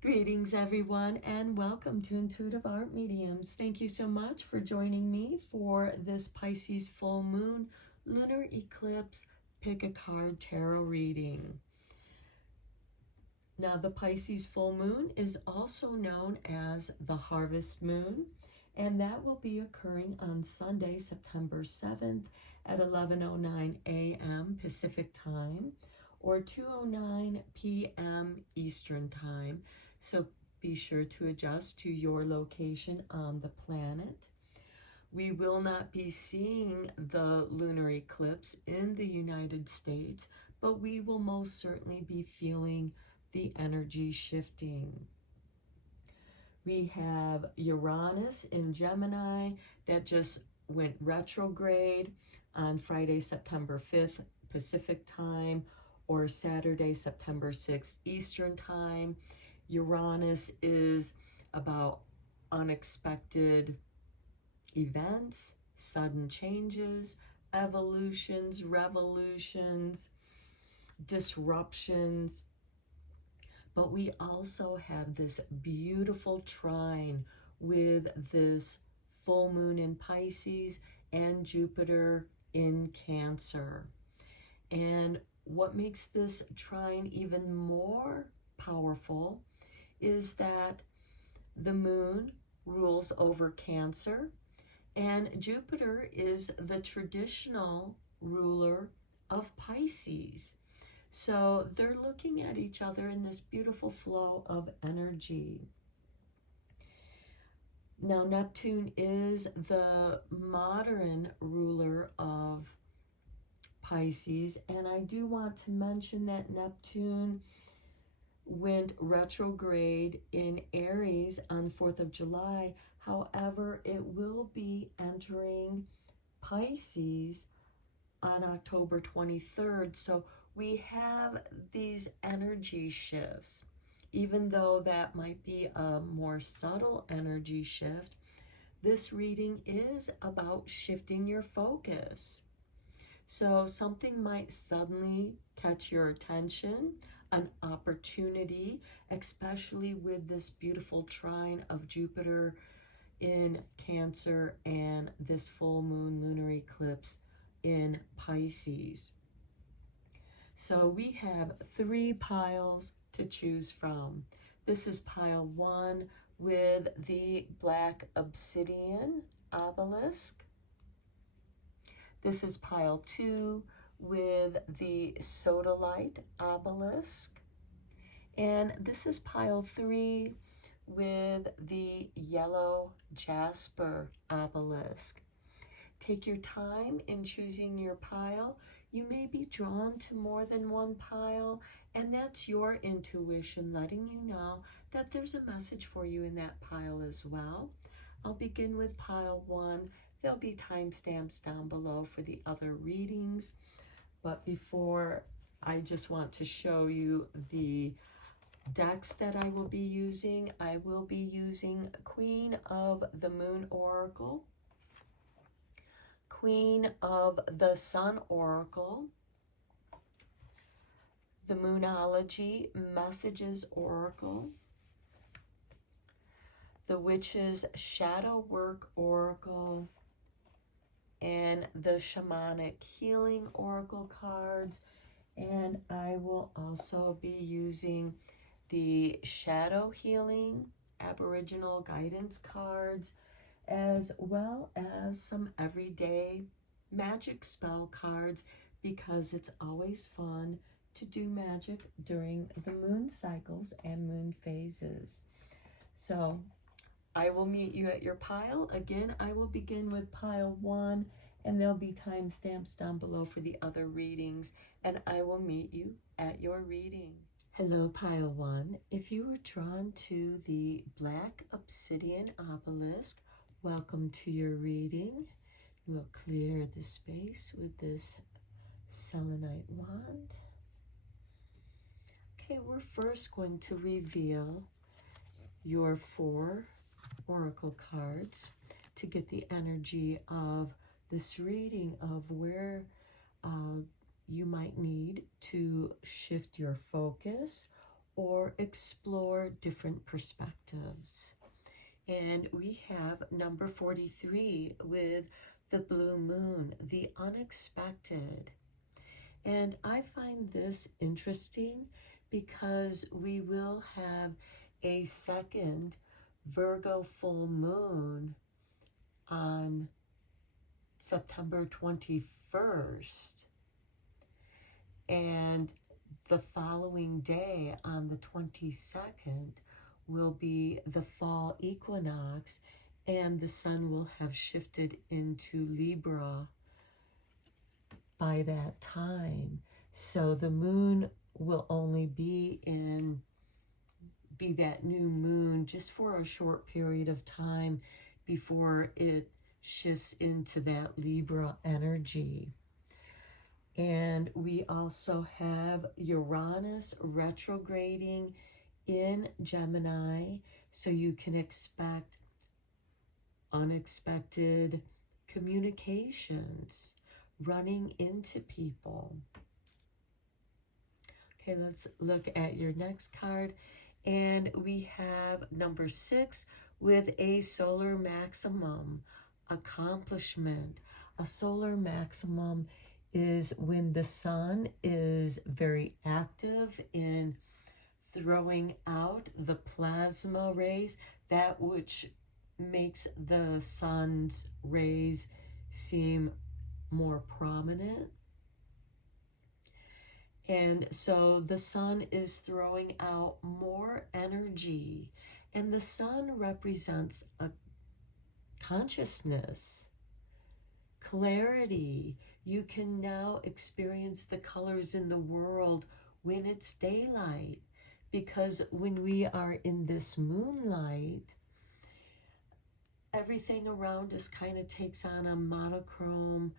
Greetings, everyone, and welcome to Intuitive Art Mediums. Thank you so much for joining me for this Pisces full moon lunar eclipse pick a card tarot reading. Now, the Pisces full moon is also known as the harvest moon, and that will be occurring on Sunday, September 7th at 11:09 a.m. Pacific time or 2:09 p.m. Eastern time. So be sure to adjust to your location on the planet. We will not be seeing the lunar eclipse in the United States, but we will most certainly be feeling the energy shifting. We have Uranus in Gemini that just went retrograde on Friday, September 5th, Pacific time, or Saturday, September 6th, Eastern time. Uranus is about unexpected events, sudden changes, evolutions, revolutions, disruptions. But we also have this beautiful trine with this full moon in Pisces and Jupiter in Cancer. And what makes this trine even more powerful is that the moon rules over Cancer, and Jupiter is the traditional ruler of Pisces. So they're looking at each other in this beautiful flow of energy. Now, Neptune is the modern ruler of Pisces, and I do want to mention that Neptune went retrograde in Aries on 4th of July. However, it will be entering Pisces on October 23rd. So we have these energy shifts. Even though that might be a more subtle energy shift, this reading is about shifting your focus. So something might suddenly catch your attention, an opportunity, especially with this beautiful trine of Jupiter in Cancer and this full moon lunar eclipse in Pisces. So we have 3 piles to choose from. This is pile 1 with the black obsidian obelisk. This is pile 2 with the sodalite obelisk. And this is pile 3 with the yellow jasper obelisk. Take your time in choosing your pile. You may be drawn to more than one pile, and that's your intuition letting you know that there's a message for you in that pile as well. I'll begin with pile 1. There'll be timestamps down below for the other readings. But before, I just want to show you the decks that I will be using. I will be using Queen of the Moon Oracle, Queen of the Sun Oracle, the Moonology Messages Oracle, the Witch's Shadow Work Oracle, and the Shamanic Healing Oracle cards. And I will also be using the Shadow Healing Aboriginal Guidance cards, as well as some everyday magic spell cards, because it's always fun to do magic during the moon cycles and moon phases. So I will meet you at your pile. Again, I will begin with pile 1, and there'll be timestamps down below for the other readings, and I will meet you at your reading. Hello, pile 1. If you were drawn to the black obsidian obelisk, welcome to your reading. We'll clear the space with this selenite wand. Okay, we're first going to reveal your 4 oracle cards to get the energy of this reading of where you might need to shift your focus or explore different perspectives. And we have number 43 with the blue moon, the unexpected. And I find this interesting because we will have a second Virgo full moon on September 21st. And the following day, on the 22nd, will be the fall equinox, and the sun will have shifted into Libra by that time. So the moon will only be that new moon just for a short period of time before it shifts into that Libra energy. And we also have Uranus retrograding in Gemini, so you can expect unexpected communications, running into people. Okay, let's look at your next card. And we have number 6 with a solar maximum, accomplishment. A solar maximum is when the sun is very active in throwing out the plasma rays, that which makes the sun's rays seem more prominent. And so the sun is throwing out more energy, and the sun represents a consciousness, clarity. You can now experience the colors in the world when it's daylight, because when we are in this moonlight, everything around us kind of takes on a monochrome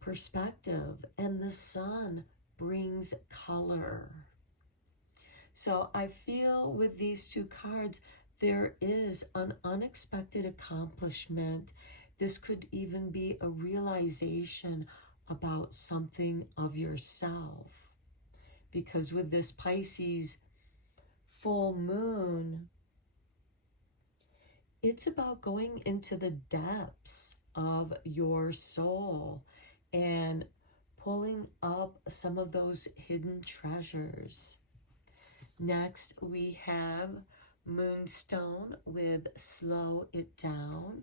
perspective, and the sun brings color. So I feel with these two cards, there is an unexpected accomplishment. This could even be a realization about something of yourself. Because with this Pisces full moon, it's about going into the depths of your soul and pulling up some of those hidden treasures. Next, we have Moonstone with Slow It Down.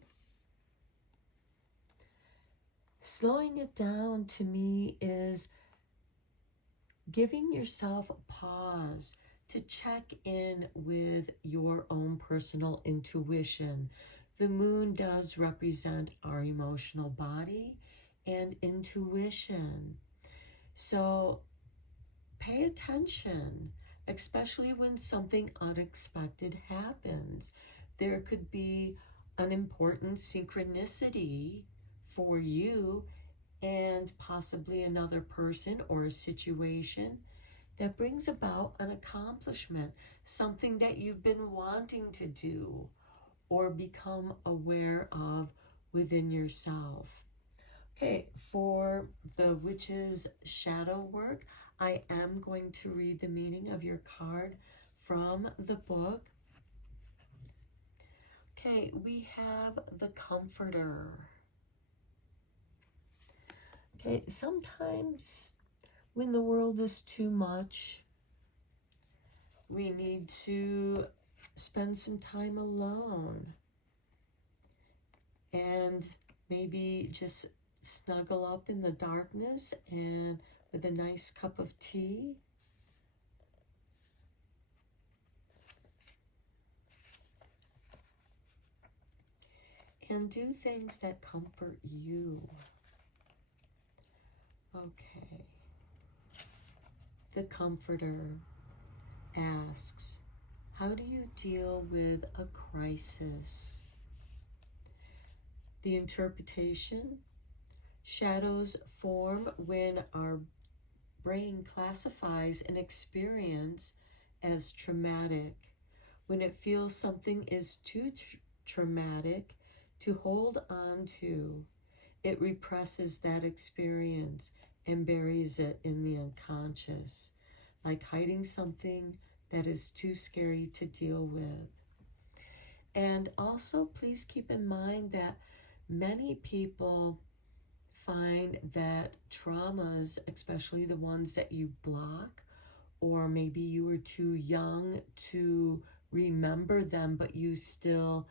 Slowing it down to me is giving yourself a pause to check in with your own personal intuition. The moon does represent our emotional body and intuition. So pay attention, especially when something unexpected happens. There could be an important synchronicity for you and possibly another person or a situation that brings about an accomplishment, something that you've been wanting to do or become aware of within yourself. Okay, for the witch's shadow work, I am going to read the meaning of your card from the book. Okay, we have the Comforter. Okay, sometimes when the world is too much, we need to spend some time alone and maybe just snuggle up in the darkness and with a nice cup of tea. And do things that comfort you. Okay. The Comforter asks, how do you deal with a crisis? The interpretation: shadows form when our brain classifies an experience as traumatic. When it feels something is too traumatic to hold on to, it represses that experience and buries it in the unconscious. like hiding something that is too scary to deal with. And also, please keep in mind that many people find that traumas, especially the ones that you block, or maybe you were too young to remember them, but you still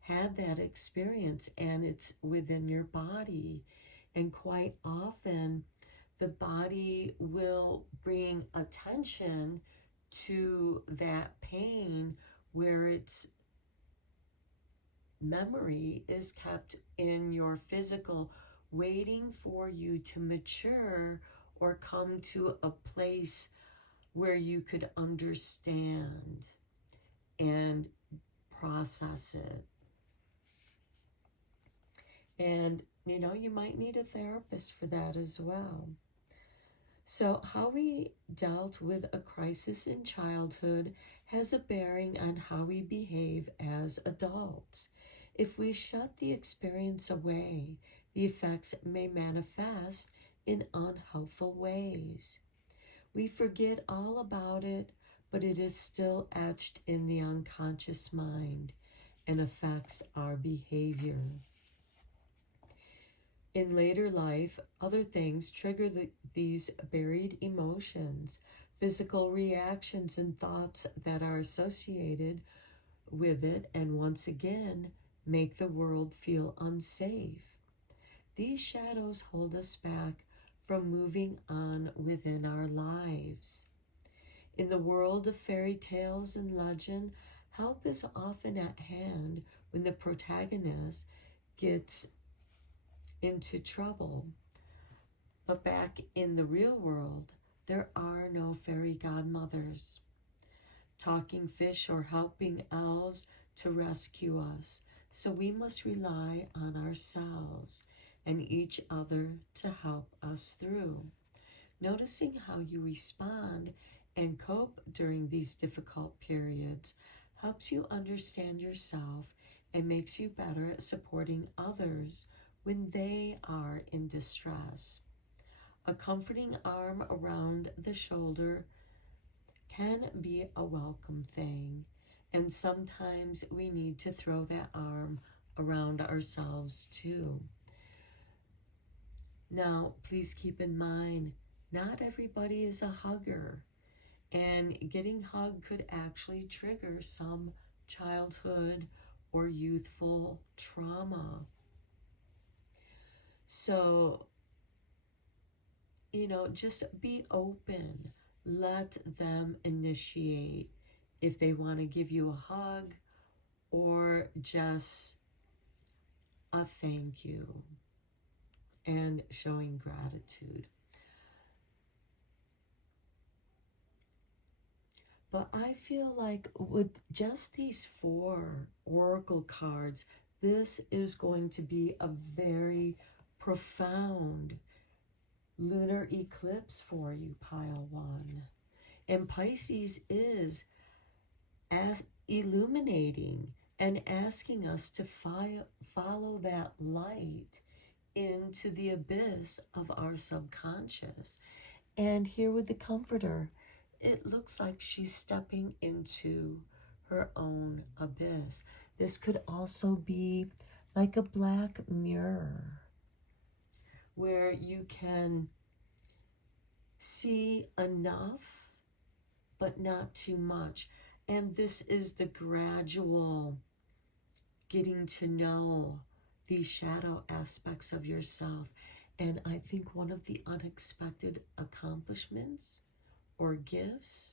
had that experience and it's within your body. And quite often, the body will bring attention to that pain where its memory is kept in your physical, waiting for you to mature or come to a place where you could understand and process it. And, you might need a therapist for that as well. So, how we dealt with a crisis in childhood has a bearing on how we behave as adults. If we shut the experience away, the effects may manifest in unhelpful ways. We forget all about it, but it is still etched in the unconscious mind and affects our behavior. In later life, other things trigger these buried emotions, physical reactions and thoughts that are associated with it, and once again, make the world feel unsafe. These shadows hold us back from moving on within our lives. In the world of fairy tales and legend, help is often at hand when the protagonist gets into trouble. But back in the real world, there are no fairy godmothers, talking fish, or helping elves to rescue us. So we must rely on ourselves and each other to help us through. Noticing how you respond and cope during these difficult periods helps you understand yourself and makes you better at supporting others when they are in distress. A comforting arm around the shoulder can be a welcome thing, and sometimes we need to throw that arm around ourselves too. Now, please keep in mind, not everybody is a hugger, and getting hugged could actually trigger some childhood or youthful trauma. So, just be open. Let them initiate if they want to give you a hug or just a thank you and showing gratitude. But I feel like with just these 4 oracle cards, this is going to be a very profound lunar eclipse for you, pile 1. And Pisces is as illuminating and asking us to follow that light into the abyss of our subconscious. And here with the comforter, it looks like she's stepping into her own abyss. This could also be like a black mirror where you can see enough, but not too much. And this is the gradual getting to know these shadow aspects of yourself. And I think one of the unexpected accomplishments or gifts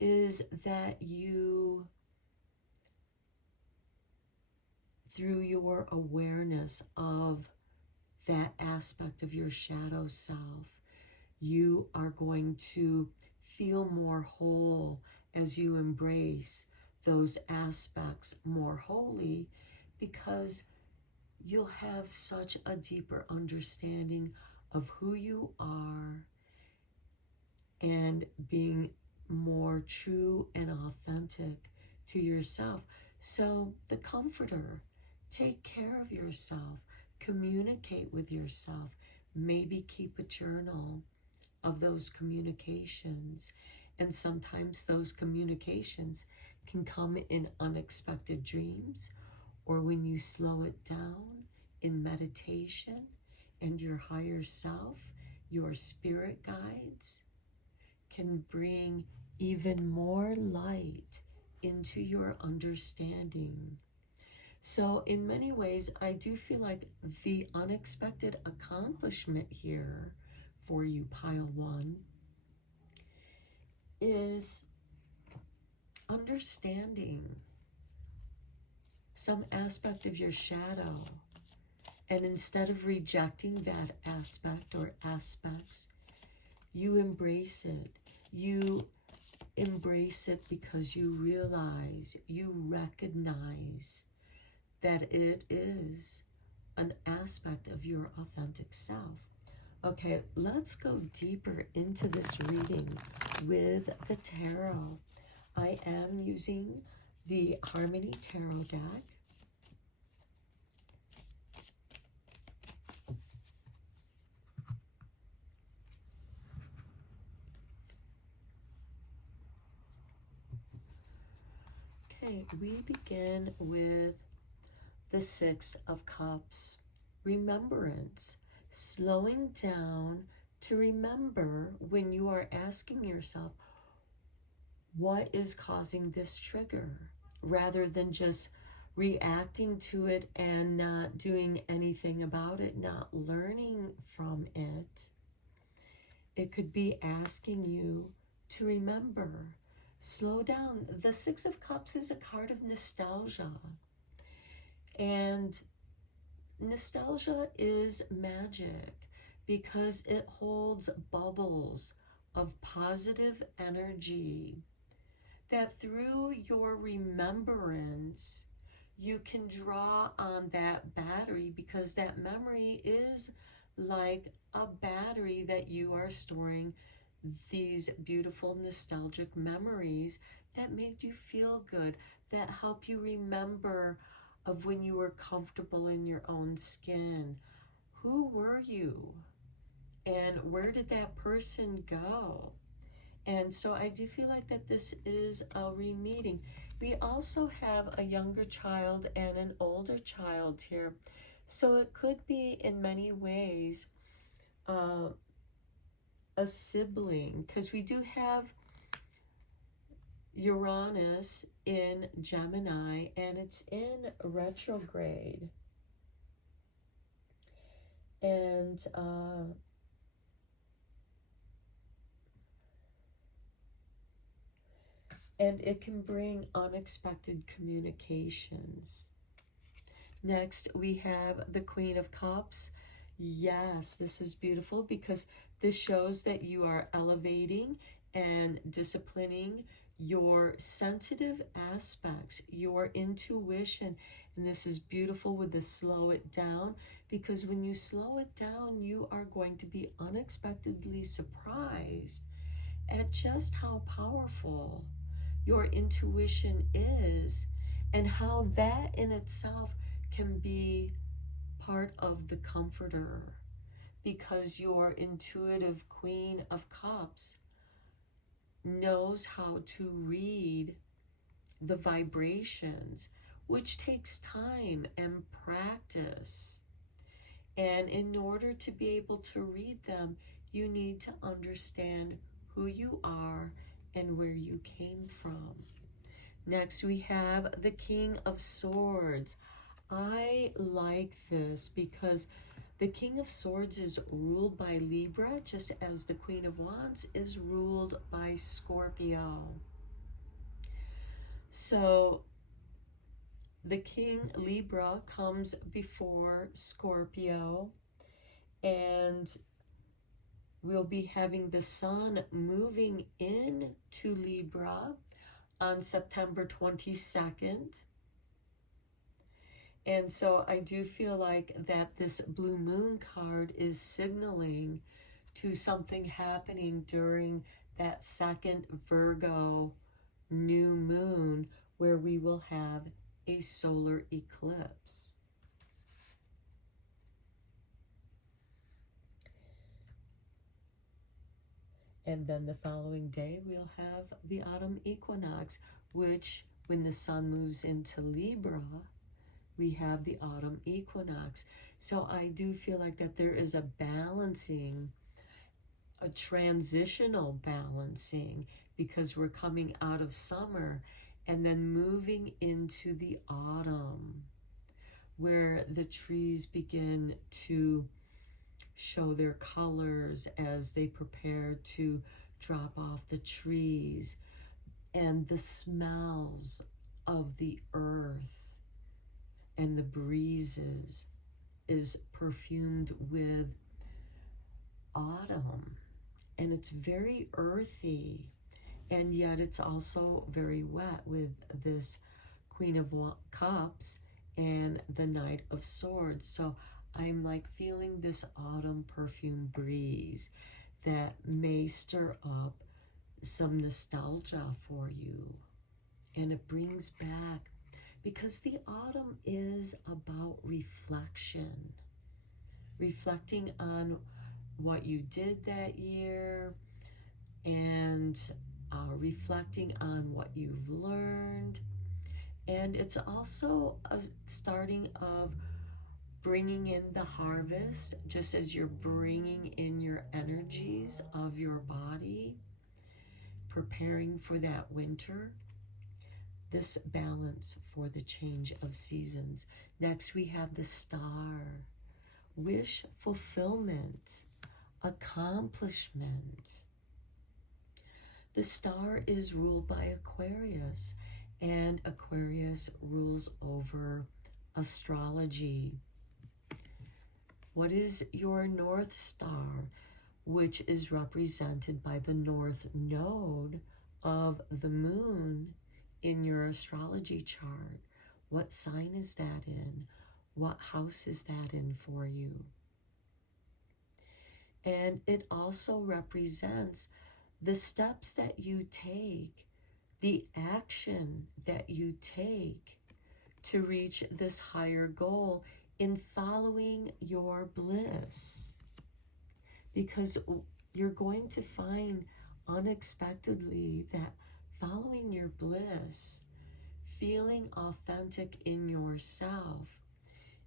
is that you, through your awareness of that aspect of your shadow self, you are going to feel more whole as you embrace those aspects more wholly, because you'll have such a deeper understanding of who you are and being more true and authentic to yourself. So the comforter, take care of yourself, communicate with yourself, maybe keep a journal of those communications. And sometimes those communications can come in unexpected dreams, or when you slow it down in meditation, and your higher self, your spirit guides, can bring even more light into your understanding. So in many ways, I do feel like the unexpected accomplishment here for you, pile one, is understanding some aspect of your shadow. And instead of rejecting that aspect or aspects, you embrace it. You embrace it because you realize, you recognize that it is an aspect of your authentic self. Okay, let's go deeper into this reading with the tarot. I am using the Harmony Tarot deck. Okay, we begin with the Six of Cups. Remembrance. Slowing down to remember when you are asking yourself, what is causing this trigger? Rather than just reacting to it and not doing anything about it, not learning from it. It could be asking you to remember. Slow down. The Six of Cups is a card of nostalgia. And nostalgia is magic because it holds bubbles of positive energy that through your remembrance, you can draw on that battery, because that memory is like a battery that you are storing these beautiful nostalgic memories that make you feel good, that help you remember of when you were comfortable in your own skin. Who were you? And where did that person go? And so I do feel like that this is a re-meeting. We also have a younger child and an older child here. So it could be in many ways a sibling, because we do have Uranus in Gemini and it's in retrograde. And it can bring unexpected communications. Next, we have the Queen of Cups. Yes, this is beautiful because this shows that you are elevating and disciplining your sensitive aspects, your intuition. And this is beautiful with the slow it down, because when you slow it down, you are going to be unexpectedly surprised at just how powerful your intuition is, and how that in itself can be part of the comforter, because your intuitive Queen of Cups knows how to read the vibrations, which takes time and practice. And in order to be able to read them, you need to understand who you are and where you came from. Next, we have the King of Swords. I like this because the King of Swords is ruled by Libra, just as the Queen of Wands is ruled by Scorpio. So the King Libra comes before Scorpio, and we'll be having the Sun moving into Libra on September 22nd. And so I do feel like that this blue moon card is signaling to something happening during that second Virgo new moon, where we will have a solar eclipse. And then the following day, we'll have the autumn equinox, which when the sun moves into Libra, we have the autumn equinox. So I do feel like that there is a balancing, a transitional balancing, because we're coming out of summer and then moving into the autumn, where the trees begin to show their colors as they prepare to drop off the trees, and the smells of the earth and the breezes is perfumed with autumn, and it's very earthy, and yet it's also very wet with this Queen of Cups and the Knight of Swords. So I'm like feeling this autumn perfume breeze that may stir up some nostalgia for you, and it brings back, because the autumn is about reflection, reflecting on what you did that year, and reflecting on what you've learned. And it's also a starting of bringing in the harvest, just as you're bringing in your energies of your body, preparing for that winter. This balance for the change of seasons. Next, we have the star. Wish fulfillment, accomplishment. The star is ruled by Aquarius, and Aquarius rules over astrology. What is your North Star, which is represented by the North Node of the moon in your astrology chart? What sign is that in? What house is that in for you? And it also represents the steps that you take, the action that you take to reach this higher goal in following your bliss. Because you're going to find unexpectedly that following your bliss, feeling authentic in yourself,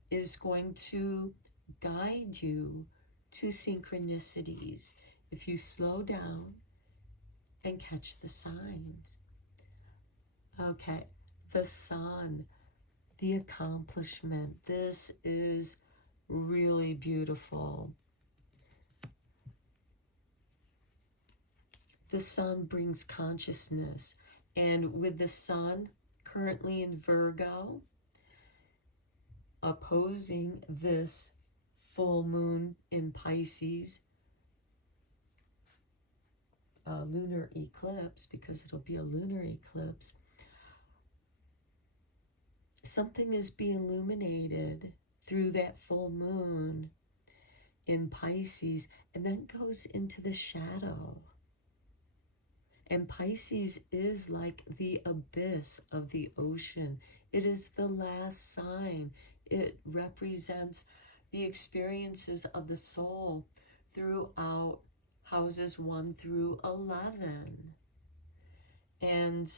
is going to guide you to synchronicities if you slow down and catch the signs. Okay, the sun, the accomplishment. This is really beautiful. The sun brings consciousness, and with the sun currently in Virgo, opposing this full moon in Pisces, lunar eclipse, because it'll be a lunar eclipse, something is being illuminated through that full moon in Pisces, and then goes into the shadow. And Pisces is like the abyss of the ocean. It is the last sign. It represents the experiences of the soul throughout houses 1 through 11. And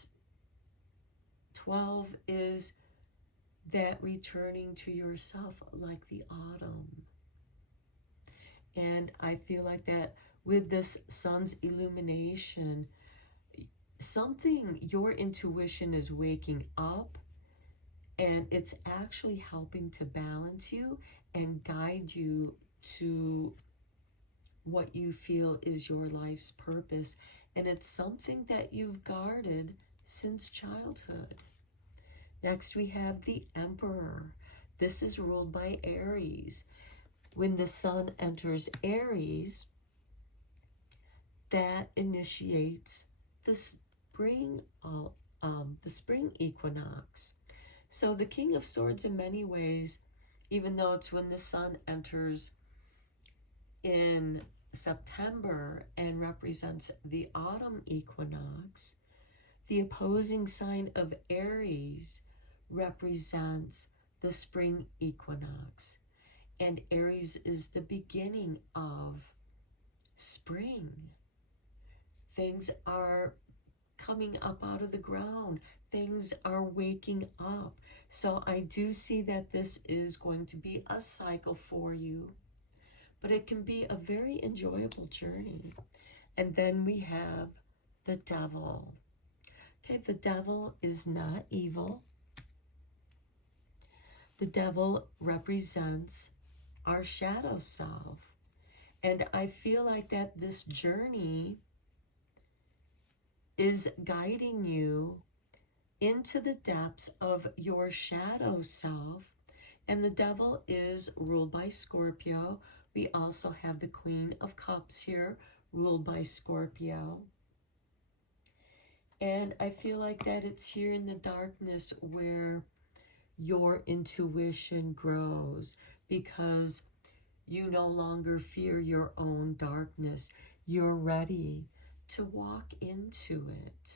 12 is that returning to yourself, like the autumn. And I feel like that with this sun's illumination, something, your intuition is waking up, and it's actually helping to balance you and guide you to what you feel is your life's purpose. And it's something that you've guarded since childhood. Next, we have the Emperor. This is ruled by Aries. When the sun enters Aries, that initiates the spring equinox. So the King of Swords, in many ways, even though it's when the sun enters in September and represents the autumn equinox, the opposing sign of Aries represents the spring equinox. And Aries is the beginning of spring. Things are coming up out of the ground. Things are waking up. So I do see that this is going to be a cycle for you, but it can be a very enjoyable journey. And then we have the devil. Okay, the devil is not evil. The devil represents our shadow self. And I feel like that this journey is guiding you into the depths of your shadow self. And the devil is ruled by Scorpio. We also have the Queen of Cups here, ruled by Scorpio. And I feel like that it's here in the darkness where your intuition grows, because you no longer fear your own darkness. You're ready to walk into it,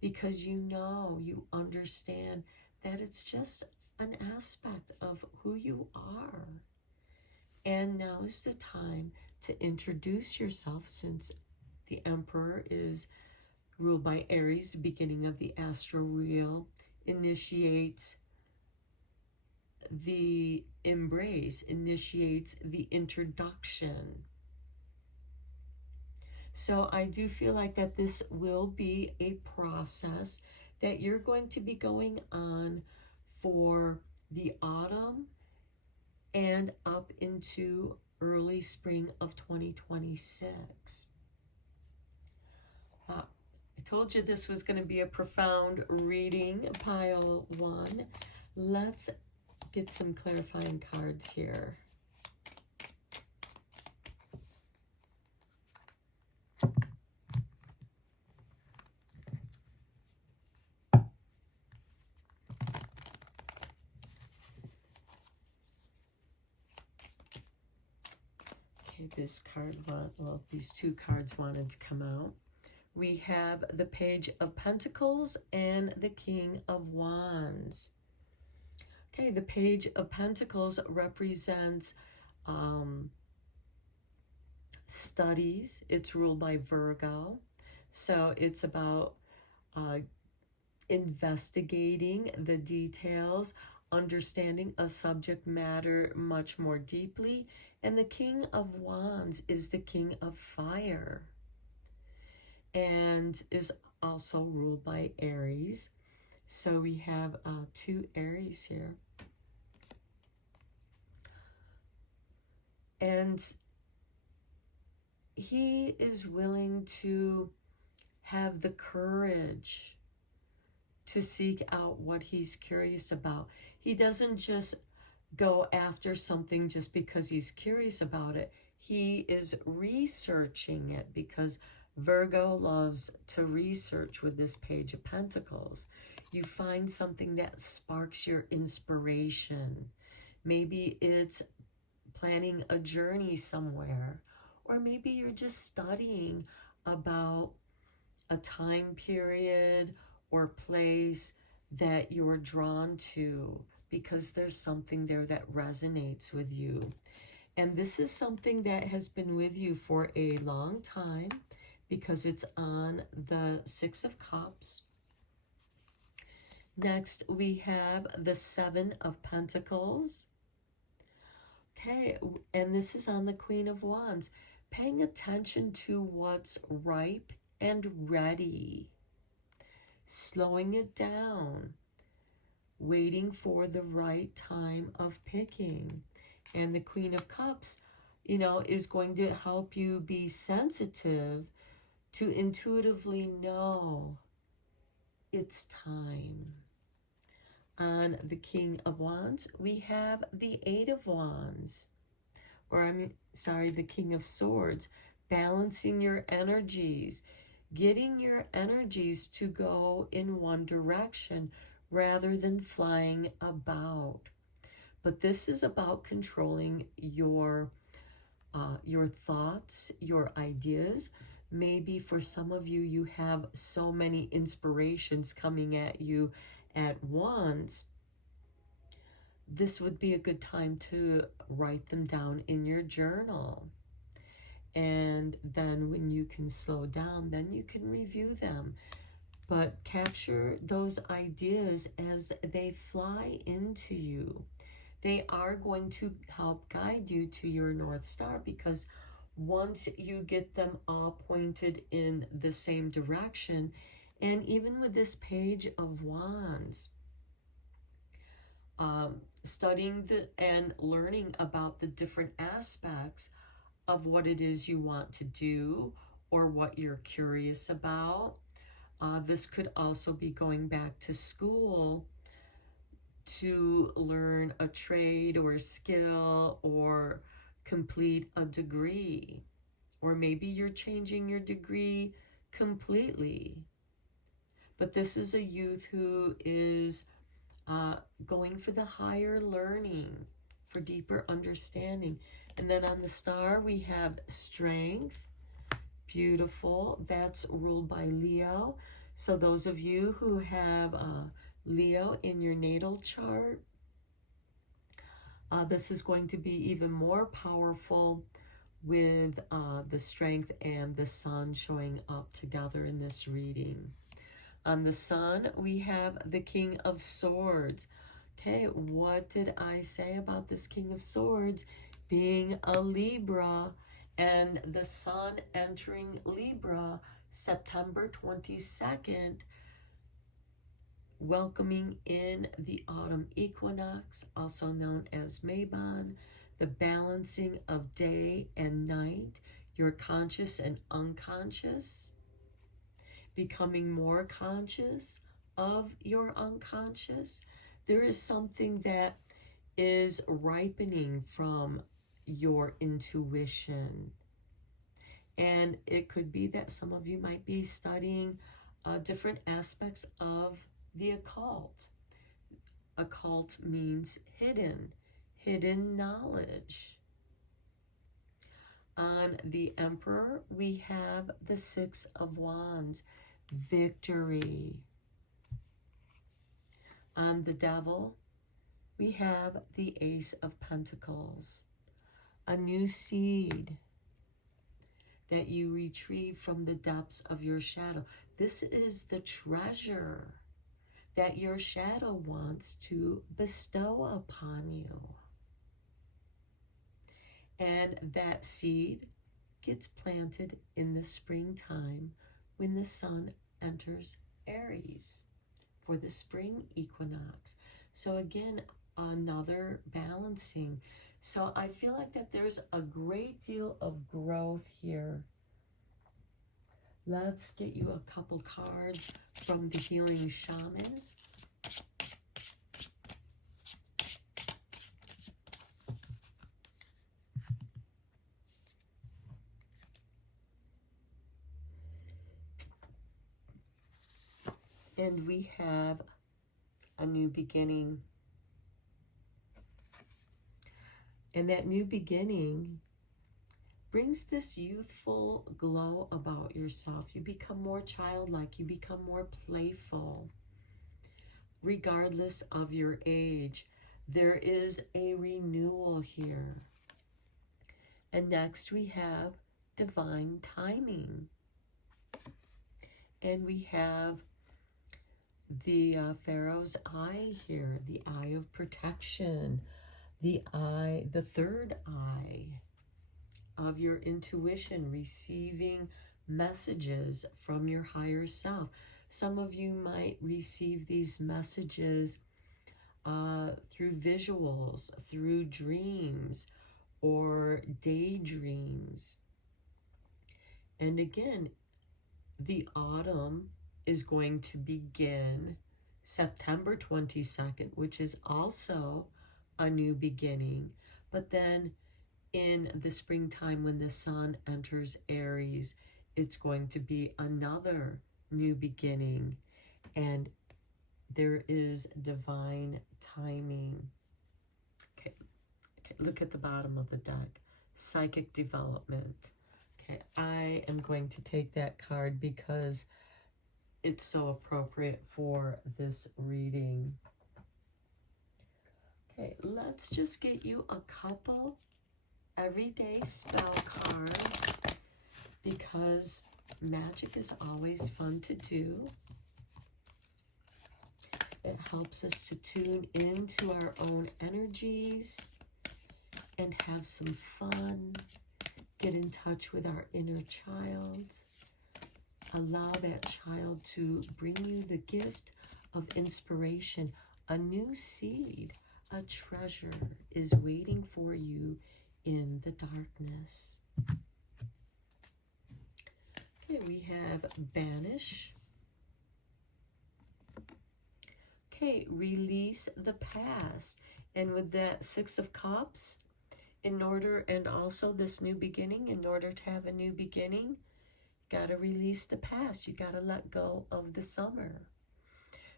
because you understand that it's just an aspect of who you are. And now is the time to introduce yourself, since the Emperor is ruled by Aries. The beginning of the astral wheel initiates the embrace, initiates the introduction. So I do feel like that this will be a process that you're going to be going on for the autumn and up into early spring of 2026. I told you this was going to be a profound reading, pile 1. Let's get some clarifying cards here. Okay, this card, these two cards wanted to come out. We have the Page of Pentacles and the King of Wands. Okay, the Page of Pentacles represents studies. It's ruled by Virgo. So it's about investigating the details, understanding a subject matter much more deeply. And the King of Wands is the King of Fire, and is also ruled by Aries. So we have 2 Aries here. And he is willing to have the courage to seek out what he's curious about. He doesn't just go after something just because he's curious about it. He is researching it, because Virgo loves to research with this Page of Pentacles. You find something that sparks your inspiration. Maybe it's planning a journey somewhere, or maybe you're just studying about a time period or place that you're drawn to, because there's something there that resonates with you. And this is something that has been with you for a long time, because it's on the 6 of Cups. Next, we have the 7 of Pentacles. Okay, and this is on the Queen of Wands. Paying attention to what's ripe and ready. Slowing it down. Waiting for the right time of picking. And the Queen of Cups, is going to help you be sensitive to intuitively know it's time. On the King of Wands, we have the 8 of Wands, the King of Swords, balancing your energies, getting your energies to go in one direction rather than flying about. But this is about controlling your thoughts, your ideas. Maybe for some of you, you have so many inspirations coming at you at once. This would be a good time to write them down in your journal. And then when you can slow down, then you can review them. But capture those ideas as they fly into you. They are going to help guide you to your North Star, because once you get them all pointed in the same direction, and even with this Page of Wands, studying and learning about the different aspects of what it is you want to do or what you're curious about. This could also be going back to school to learn a trade or a skill or complete a degree. Or maybe you're changing your degree completely. But this is a youth who is going for the higher learning, for deeper understanding. And then on the star, we have strength. Beautiful. That's ruled by Leo. So those of you who have Leo in your natal chart, this is going to be even more powerful with the strength and the sun showing up together in this reading. On the sun, we have the King of Swords. Okay, what did I say about this King of Swords being a Libra, and the sun entering Libra September 22nd, welcoming in the autumn equinox, also known as Mabon, the balancing of day and night, your conscious and unconscious, becoming more conscious of your unconscious. There is something that is ripening from your intuition. And it could be that some of you might be studying different aspects of the occult. Occult means hidden knowledge. On the Emperor, we have the Six of Wands, victory. On the Devil, we have the Ace of Pentacles, a new seed that you retrieve from the depths of your shadow. This is the treasure that your shadow wants to bestow upon you. And that seed gets planted in the springtime when the sun enters Aries for the spring equinox. So again, another balancing. So I feel like that there's a great deal of growth here. Let's get you a couple cards from the Healing Shaman. And we have a new beginning. And that new beginning brings this youthful glow about yourself. You become more childlike. You become more playful. Regardless of your age, there is a renewal here. And next we have divine timing. And we have the Pharaoh's eye here, the eye of protection, the third eye of your intuition, receiving messages from your higher self. Some of you might receive these messages through visuals, through dreams, or daydreams. And again, the autumn is going to begin September 22nd, which is also a new beginning. But then in the springtime, when the sun enters Aries, it's going to be another new beginning. And there is divine timing. Okay, look at the bottom of the deck. Psychic development. Okay, I am going to take that card because it's so appropriate for this reading. Okay, let's just get you a couple everyday spell cards because magic is always fun to do. It helps us to tune into our own energies and have some fun. Get in touch with our inner child. Allow that child to bring you the gift of inspiration. A new seed, a treasure is waiting for you in the darkness. Okay, we have banish. Okay, release the past. And with that Six of Cups, in order, and also this new beginning, in order to have a new beginning, you got to release the past. You got to let go of the summer.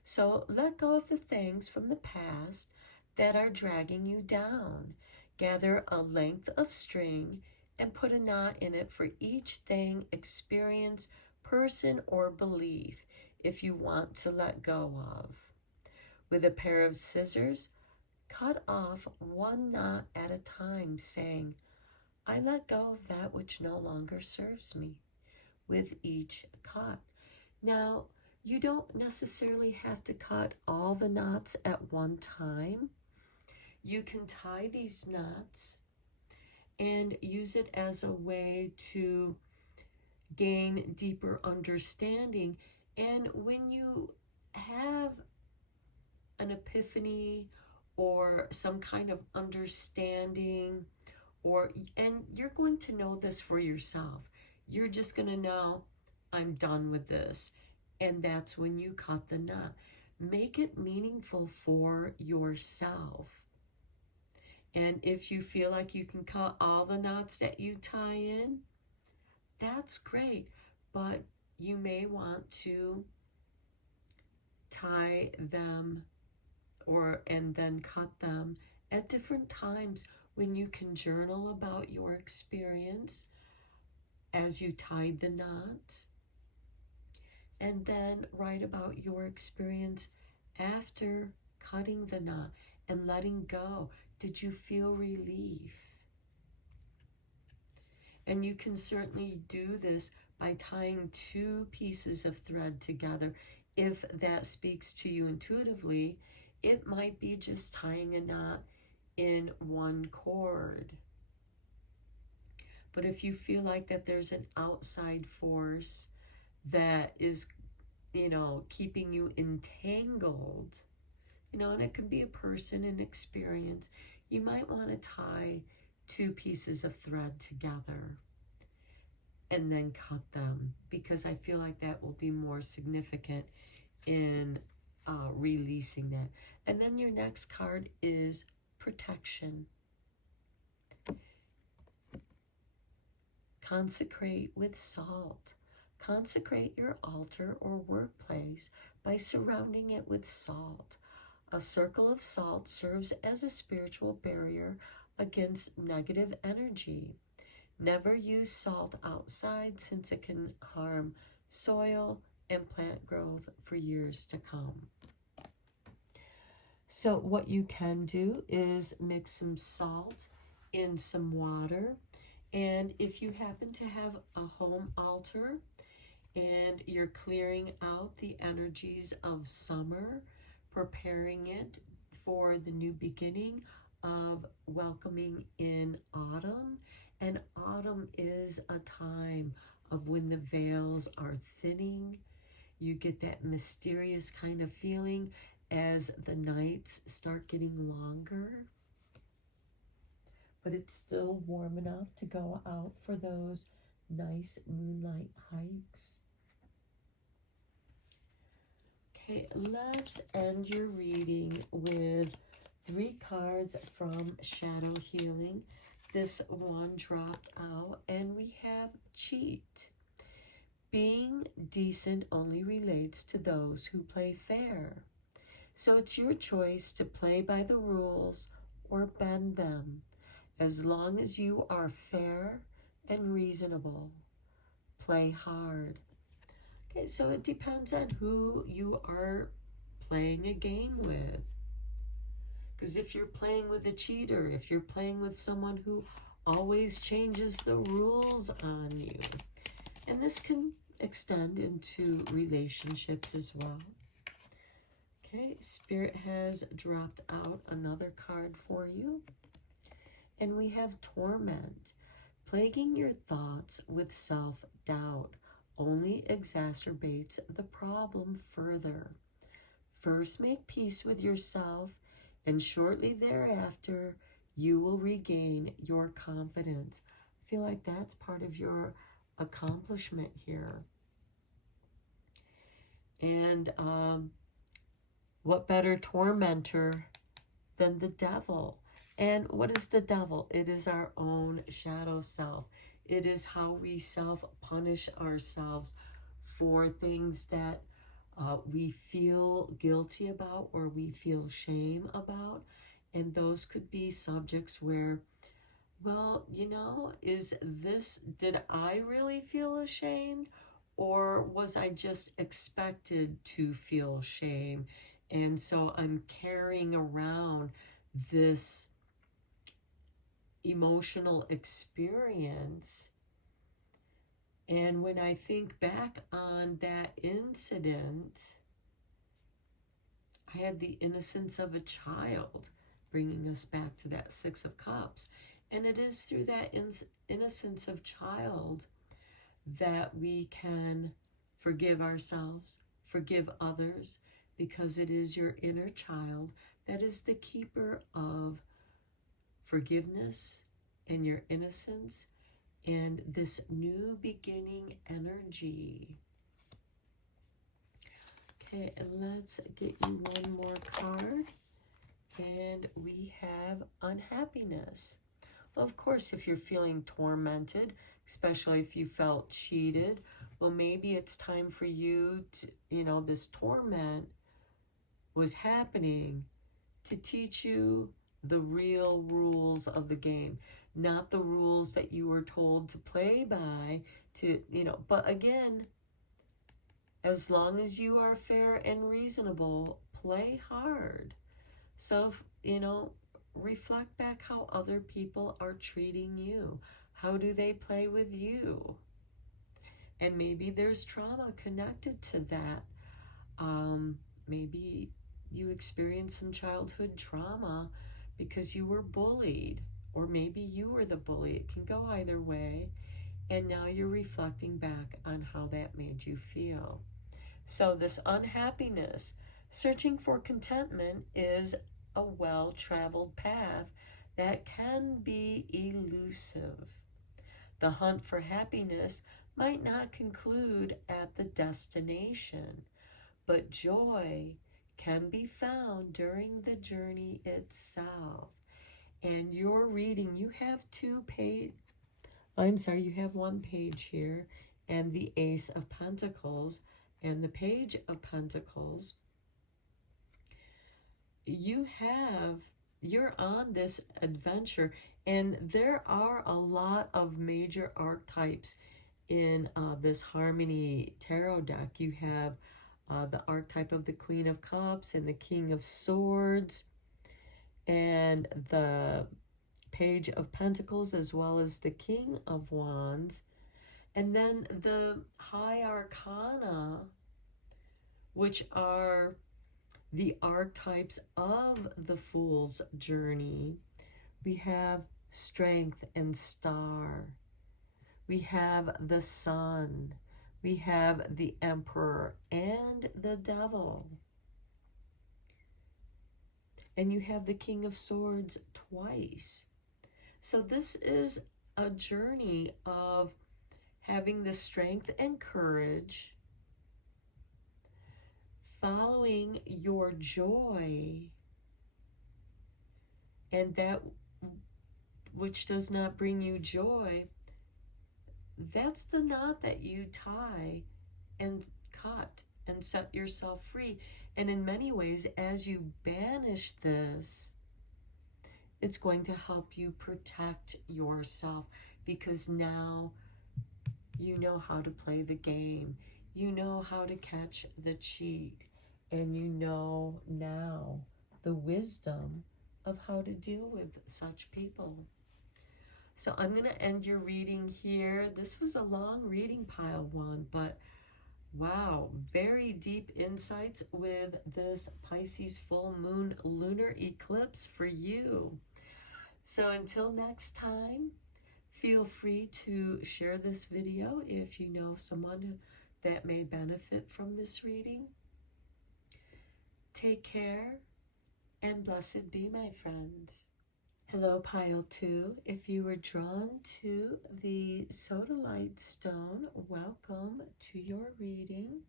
So let go of the things from the past that are dragging you down. Gather a length of string and put a knot in it for each thing, experience, person, or belief if you want to let go of. With a pair of scissors, cut off one knot at a time, saying, I let go of that which no longer serves me, with each cut. Now, you don't necessarily have to cut all the knots at one time. You can tie these knots and use it as a way to gain deeper understanding. And when you have an epiphany or some kind of understanding, and you're going to know this for yourself. You're just going to know, I'm done with this. And that's when you cut the knot. Make it meaningful for yourself. And if you feel like you can cut all the knots that you tie in, that's great. But you may want to tie them and then cut them at different times when you can journal about your experience as you tied the knot, and then write about your experience after cutting the knot and letting go. Did you feel relief? And you can certainly do this by tying two pieces of thread together. If that speaks to you intuitively, it might be just tying a knot in one cord. But if you feel like that there's an outside force that is, keeping you entangled, and it could be a person, an experience, you might want to tie two pieces of thread together and then cut them, because I feel like that will be more significant in releasing that. And then your next card is protection. Consecrate with salt. Consecrate your altar or workplace by surrounding it with salt. A circle of salt serves as a spiritual barrier against negative energy. Never use salt outside, since it can harm soil and plant growth for years to come. So what you can do is mix some salt in some water. And if you happen to have a home altar and you're clearing out the energies of summer, preparing it for the new beginning of welcoming in autumn. And autumn is a time of when the veils are thinning. You get that mysterious kind of feeling as the nights start getting longer. But it's still warm enough to go out for those nice moonlight hikes. Okay, let's end your reading with 3 cards from Shadow Healing. This one dropped out, and we have cheat. Being decent only relates to those who play fair. So it's your choice to play by the rules or bend them, as long as you are fair and reasonable. Play hard. Okay, so it depends on who you are playing a game with. Because if you're playing with a cheater, if you're playing with someone who always changes the rules on you, And this can extend into relationships as well. Okay, Spirit has dropped out another card for you. And we have torment. Plaguing your thoughts with self-doubt only exacerbates the problem further. First, make peace with yourself, and shortly thereafter, you will regain your confidence. I feel like that's part of your accomplishment here. And what better tormentor than the devil? And what is the devil? It is our own shadow self. It is how we self-punish ourselves for things that we feel guilty about or we feel shame about. And those could be subjects where, well, you know, did I really feel ashamed? Or was I just expected to feel shame? And so I'm carrying around this emotional experience. And when I think back on that incident, I had the innocence of a child, bringing us back to that Six of Cups. And it is through that innocence of child that we can forgive ourselves, forgive others, because it is your inner child that is the keeper of forgiveness and your innocence and this new beginning energy. Okay, and let's get you one more card. And we have unhappiness. Well, of course, if you're feeling tormented, especially if you felt cheated, well, maybe it's time for you to, you know, this torment was happening to teach you the real rules of the game, not the rules that you were told to play by, to, you know, but again, as long as you are fair and reasonable, play hard. So, you know, reflect back how other people are treating you. How do they play with you? And maybe there's trauma connected to that. Maybe you experienced some childhood trauma because you were bullied, or maybe you were the bully. It can go either way. And now you're reflecting back on how that made you feel. So this unhappiness, searching for contentment, is a well-traveled path that can be elusive. The hunt for happiness might not conclude at the destination, but joy can be found during the journey itself. And your reading, you have you have one page here, and the Ace of Pentacles and the Page of Pentacles. You're on this adventure, and there are a lot of major archetypes in this Harmony Tarot deck. You have the archetype of the Queen of Cups and the King of Swords and the Page of Pentacles, as well as the King of Wands. And then the High Arcana, which are the archetypes of the Fool's Journey. We have Strength and Star. We have the Sun. We have the Emperor and the Devil. And you have the King of Swords twice. So this is a journey of having the strength and courage, following your joy, and that which does not bring you joy, that's the knot that you tie and cut and set yourself free. And in many ways, as you banish this, it's going to help you protect yourself, because now you know how to play the game. You know how to catch the cheat. And you know now the wisdom of how to deal with such people. So I'm going to end your reading here. This was a long reading, pile one, but wow, very deep insights with this Pisces full moon lunar eclipse for you. So until next time, feel free to share this video if you know someone that may benefit from this reading. Take care and blessed be, my friends. Hello, pile 2. If you were drawn to the sodalite stone, welcome to your reading.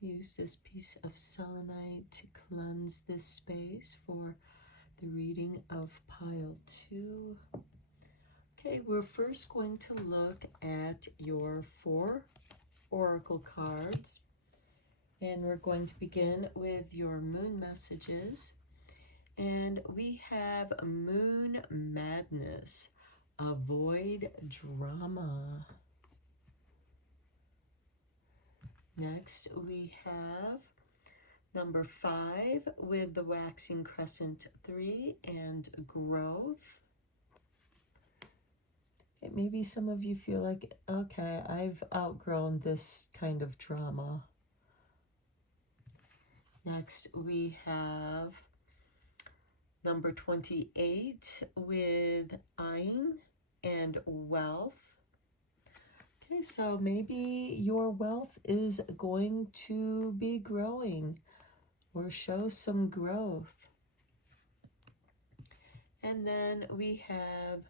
Use this piece of selenite to cleanse this space for the reading of pile 2. Okay, we're first going to look at your 4 oracle cards, and we're going to begin with your moon messages. And we have Moon Madness. Avoid drama. Next, we have number 5 with the Waxing Crescent 3 and Growth. Okay, maybe some of you feel like, okay, I've outgrown this kind of drama. Next, we have number 28 with Ein and Wealth. Okay, so maybe your wealth is going to be growing or show some growth. And then we have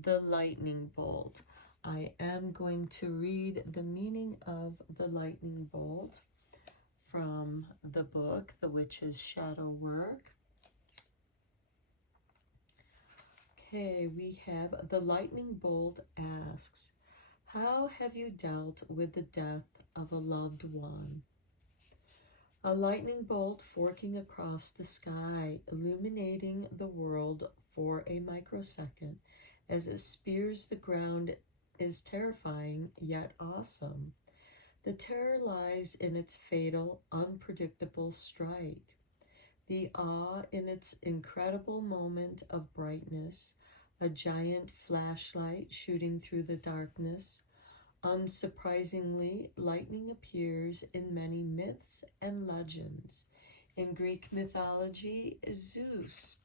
the lightning bolt. I am going to read the meaning of the lightning bolt from the book, The Witch's Shadow Work. Okay, we have the lightning bolt asks, how have you dealt with the death of a loved one? A lightning bolt forking across the sky, illuminating the world for a microsecond as it spears the ground, is terrifying yet awesome. The terror lies in its fatal, unpredictable strike. The awe in its incredible moment of brightness, a giant flashlight shooting through the darkness. Unsurprisingly, lightning appears in many myths and legends. In Greek mythology, Zeus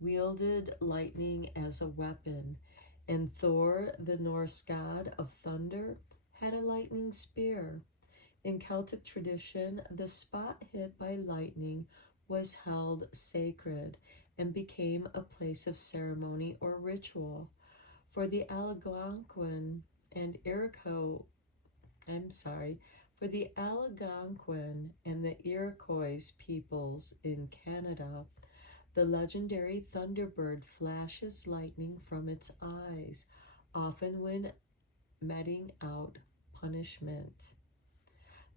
wielded lightning as a weapon, and Thor, the Norse god of thunder, had a lightning spear. In Celtic tradition, the spot hit by lightning was held sacred and became a place of ceremony or ritual. For the Algonquin and Iroquois peoples in Canada, the legendary thunderbird flashes lightning from its eyes, often when meting out punishment.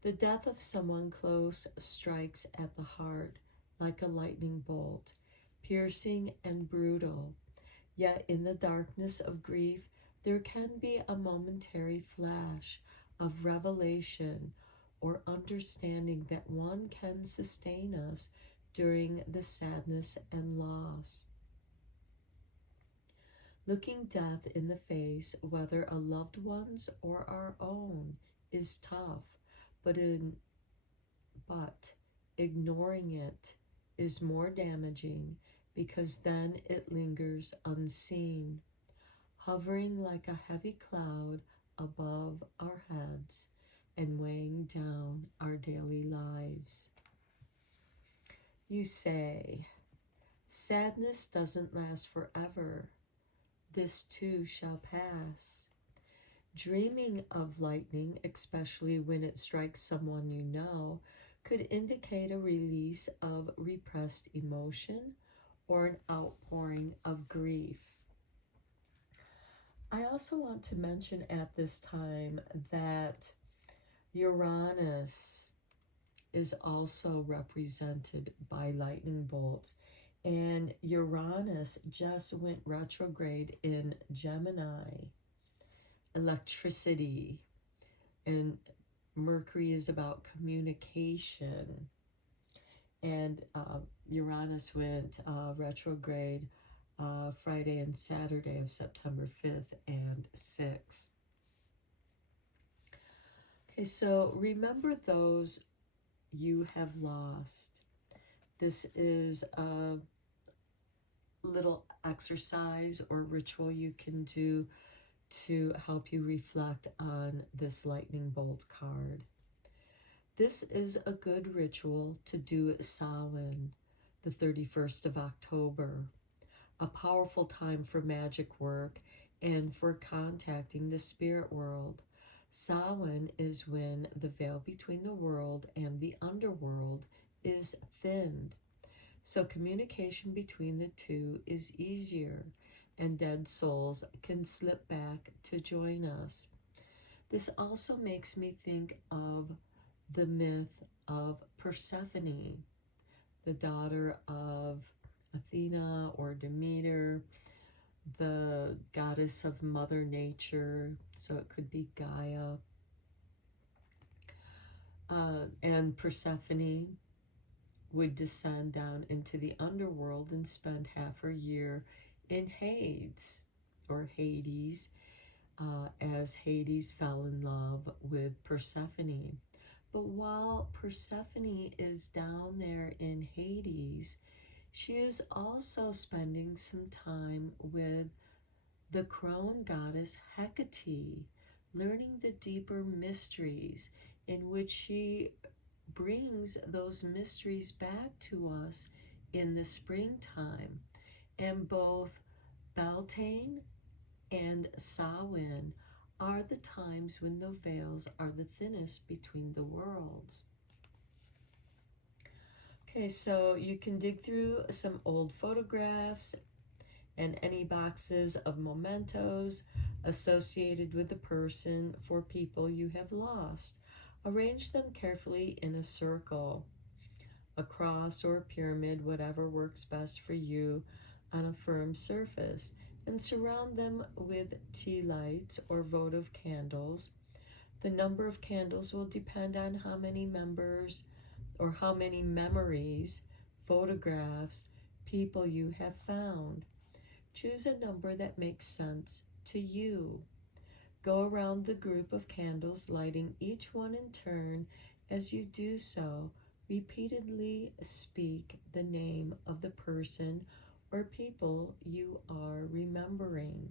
The death of someone close strikes at the heart like a lightning bolt, piercing and brutal. Yet in the darkness of grief, there can be a momentary flash of revelation or understanding that one can sustain us during the sadness and loss. Looking death in the face, whether a loved one's or our own, is tough, but ignoring it is more damaging, because then it lingers unseen, hovering like a heavy cloud above our heads and weighing down our daily lives. You say, sadness doesn't last forever. This too shall pass. Dreaming of lightning, especially when it strikes someone you know, could indicate a release of repressed emotion or an outpouring of grief. I also want to mention at this time that Uranus is also represented by lightning bolts, and Uranus just went retrograde in Gemini, electricity, and Mercury is about communication, and Uranus went retrograde Friday and Saturday of September 5th and 6th. Okay, so remember those you have lost. This is a little exercise or ritual you can do to help you reflect on this lightning bolt card. This is a good ritual to do at Samhain, the 31st of October, a powerful time for magic work and for contacting the spirit world. Samhain is when the veil between the world and the underworld is thinned, so communication between the two is easier, and dead souls can slip back to join us. This also makes me think of the myth of Persephone, the daughter of Athena or Demeter, the goddess of Mother Nature, so it could be Gaia. And Persephone would descend down into the underworld and spend half her year in Hades, or Hades, as Hades fell in love with Persephone. But while Persephone is down there in Hades, she is also spending some time with the crone goddess Hecate, learning the deeper mysteries, in which she brings those mysteries back to us in the springtime. And both Beltane and Samhain are the times when the veils are the thinnest between the worlds. Okay, so you can dig through some old photographs and any boxes of mementos associated with the person for people you have lost. Arrange them carefully in a circle, a cross or a pyramid, whatever works best for you, on a firm surface, and surround them with tea lights or votive candles. The number of candles will depend on how many members or how many memories, photographs, people you have found. Choose a number that makes sense to you. Go around the group of candles, lighting each one in turn. As you do so, repeatedly speak the name of the person or people you are remembering.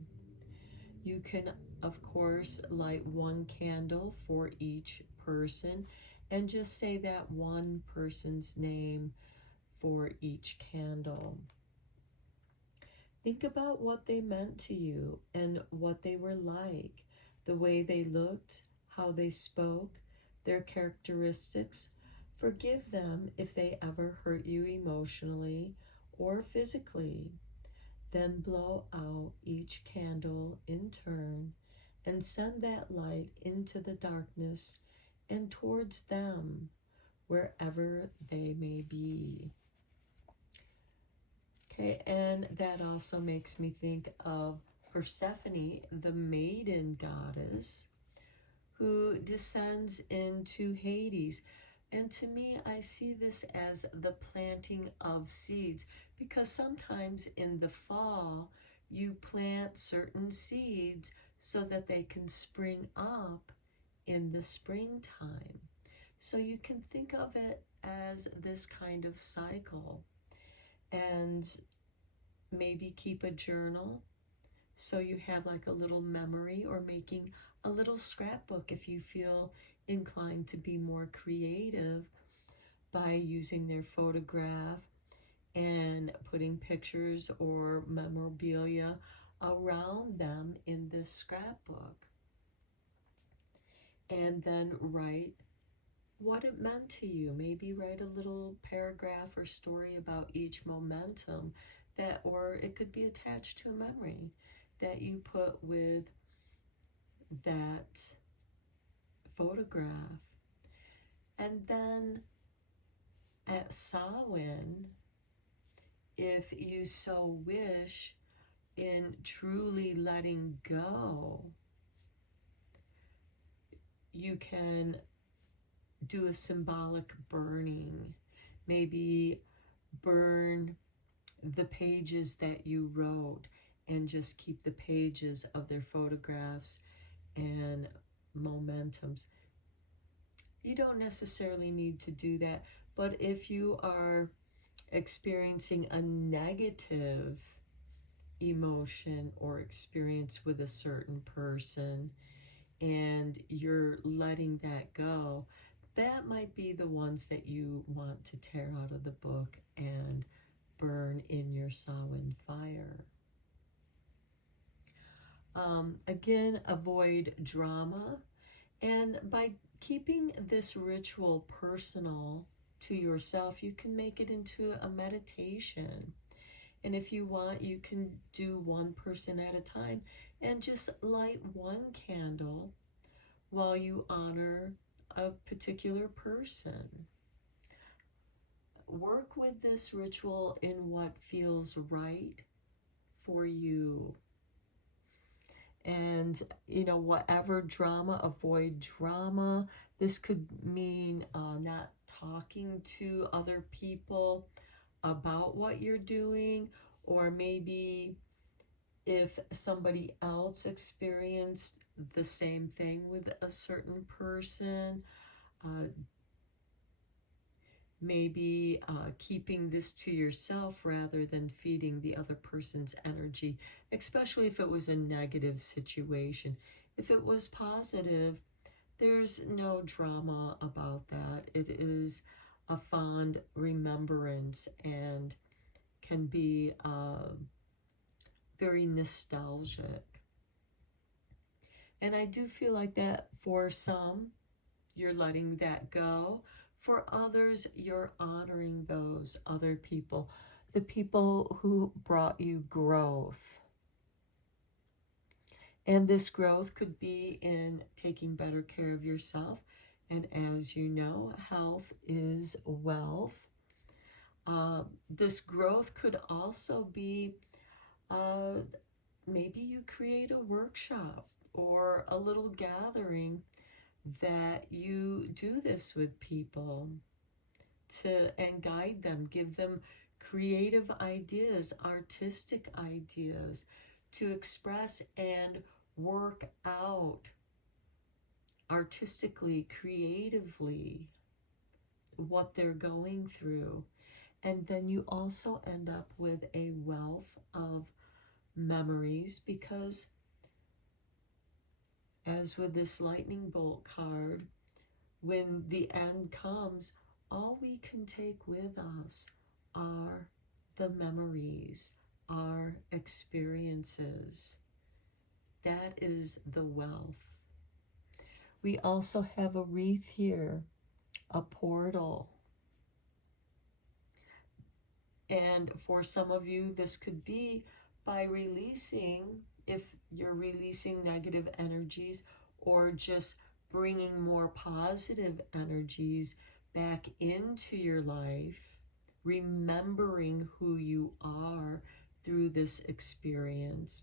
You can, of course, light one candle for each person and just say that one person's name for each candle. Think about what they meant to you and what they were like, the way they looked, how they spoke, their characteristics. Forgive them if they ever hurt you emotionally or physically. Then blow out each candle in turn and send that light into the darkness and towards them, wherever they may be. Okay, and that also makes me think of Persephone, the maiden goddess, who descends into Hades. And to me, I see this as the planting of seeds, because sometimes in the fall, you plant certain seeds so that they can spring up in the springtime. So you can think of it as this kind of cycle. And maybe keep a journal so you have like a little memory, or making a little scrapbook if you feel inclined to be more creative by using their photograph and putting pictures or memorabilia around them in this scrapbook. And then write what it meant to you. Maybe write a little paragraph or story about each momentum that, or it could be attached to a memory that you put with that photograph. And then at Samhain, if you so wish, in truly letting go, you can do a symbolic burning. Maybe burn the pages that you wrote and just keep the pages of their photographs and momentums. You don't necessarily need to do that, but if you are experiencing a negative emotion or experience with a certain person and you're letting that go, that might be the ones that you want to tear out of the book and burn in your Samhain fire. Again, avoid drama, and by keeping this ritual personal to yourself, you can make it into a meditation. And if you want, you can do one person at a time and just light one candle while you honor a particular person. Work with this ritual in what feels right for you. And, you know, whatever drama, avoid drama. This could mean not talking to other people about what you're doing, or maybe if somebody else experienced the same thing with a certain person, maybe keeping this to yourself rather than feeding the other person's energy, especially if it was a negative situation. If it was positive, there's no drama about that. It is a fond remembrance and can be very nostalgic. And I do feel like that for some, you're letting that go. For others, you're honoring those other people, the people who brought you growth. And this growth could be in taking better care of yourself. And as you know, health is wealth. This growth could also be maybe you create a workshop or a little gathering that you do this with people and guide them, give them creative ideas, artistic ideas to express and work out artistically, creatively what they're going through. And then you also end up with a wealth of memories, because as with this lightning bolt card, when the end comes, all we can take with us are the memories, our experiences. That is the wealth. We also have a wreath here, a portal. And for some of you, this could be by releasing, if you're releasing negative energies, or just bringing more positive energies back into your life, remembering who you are through this experience.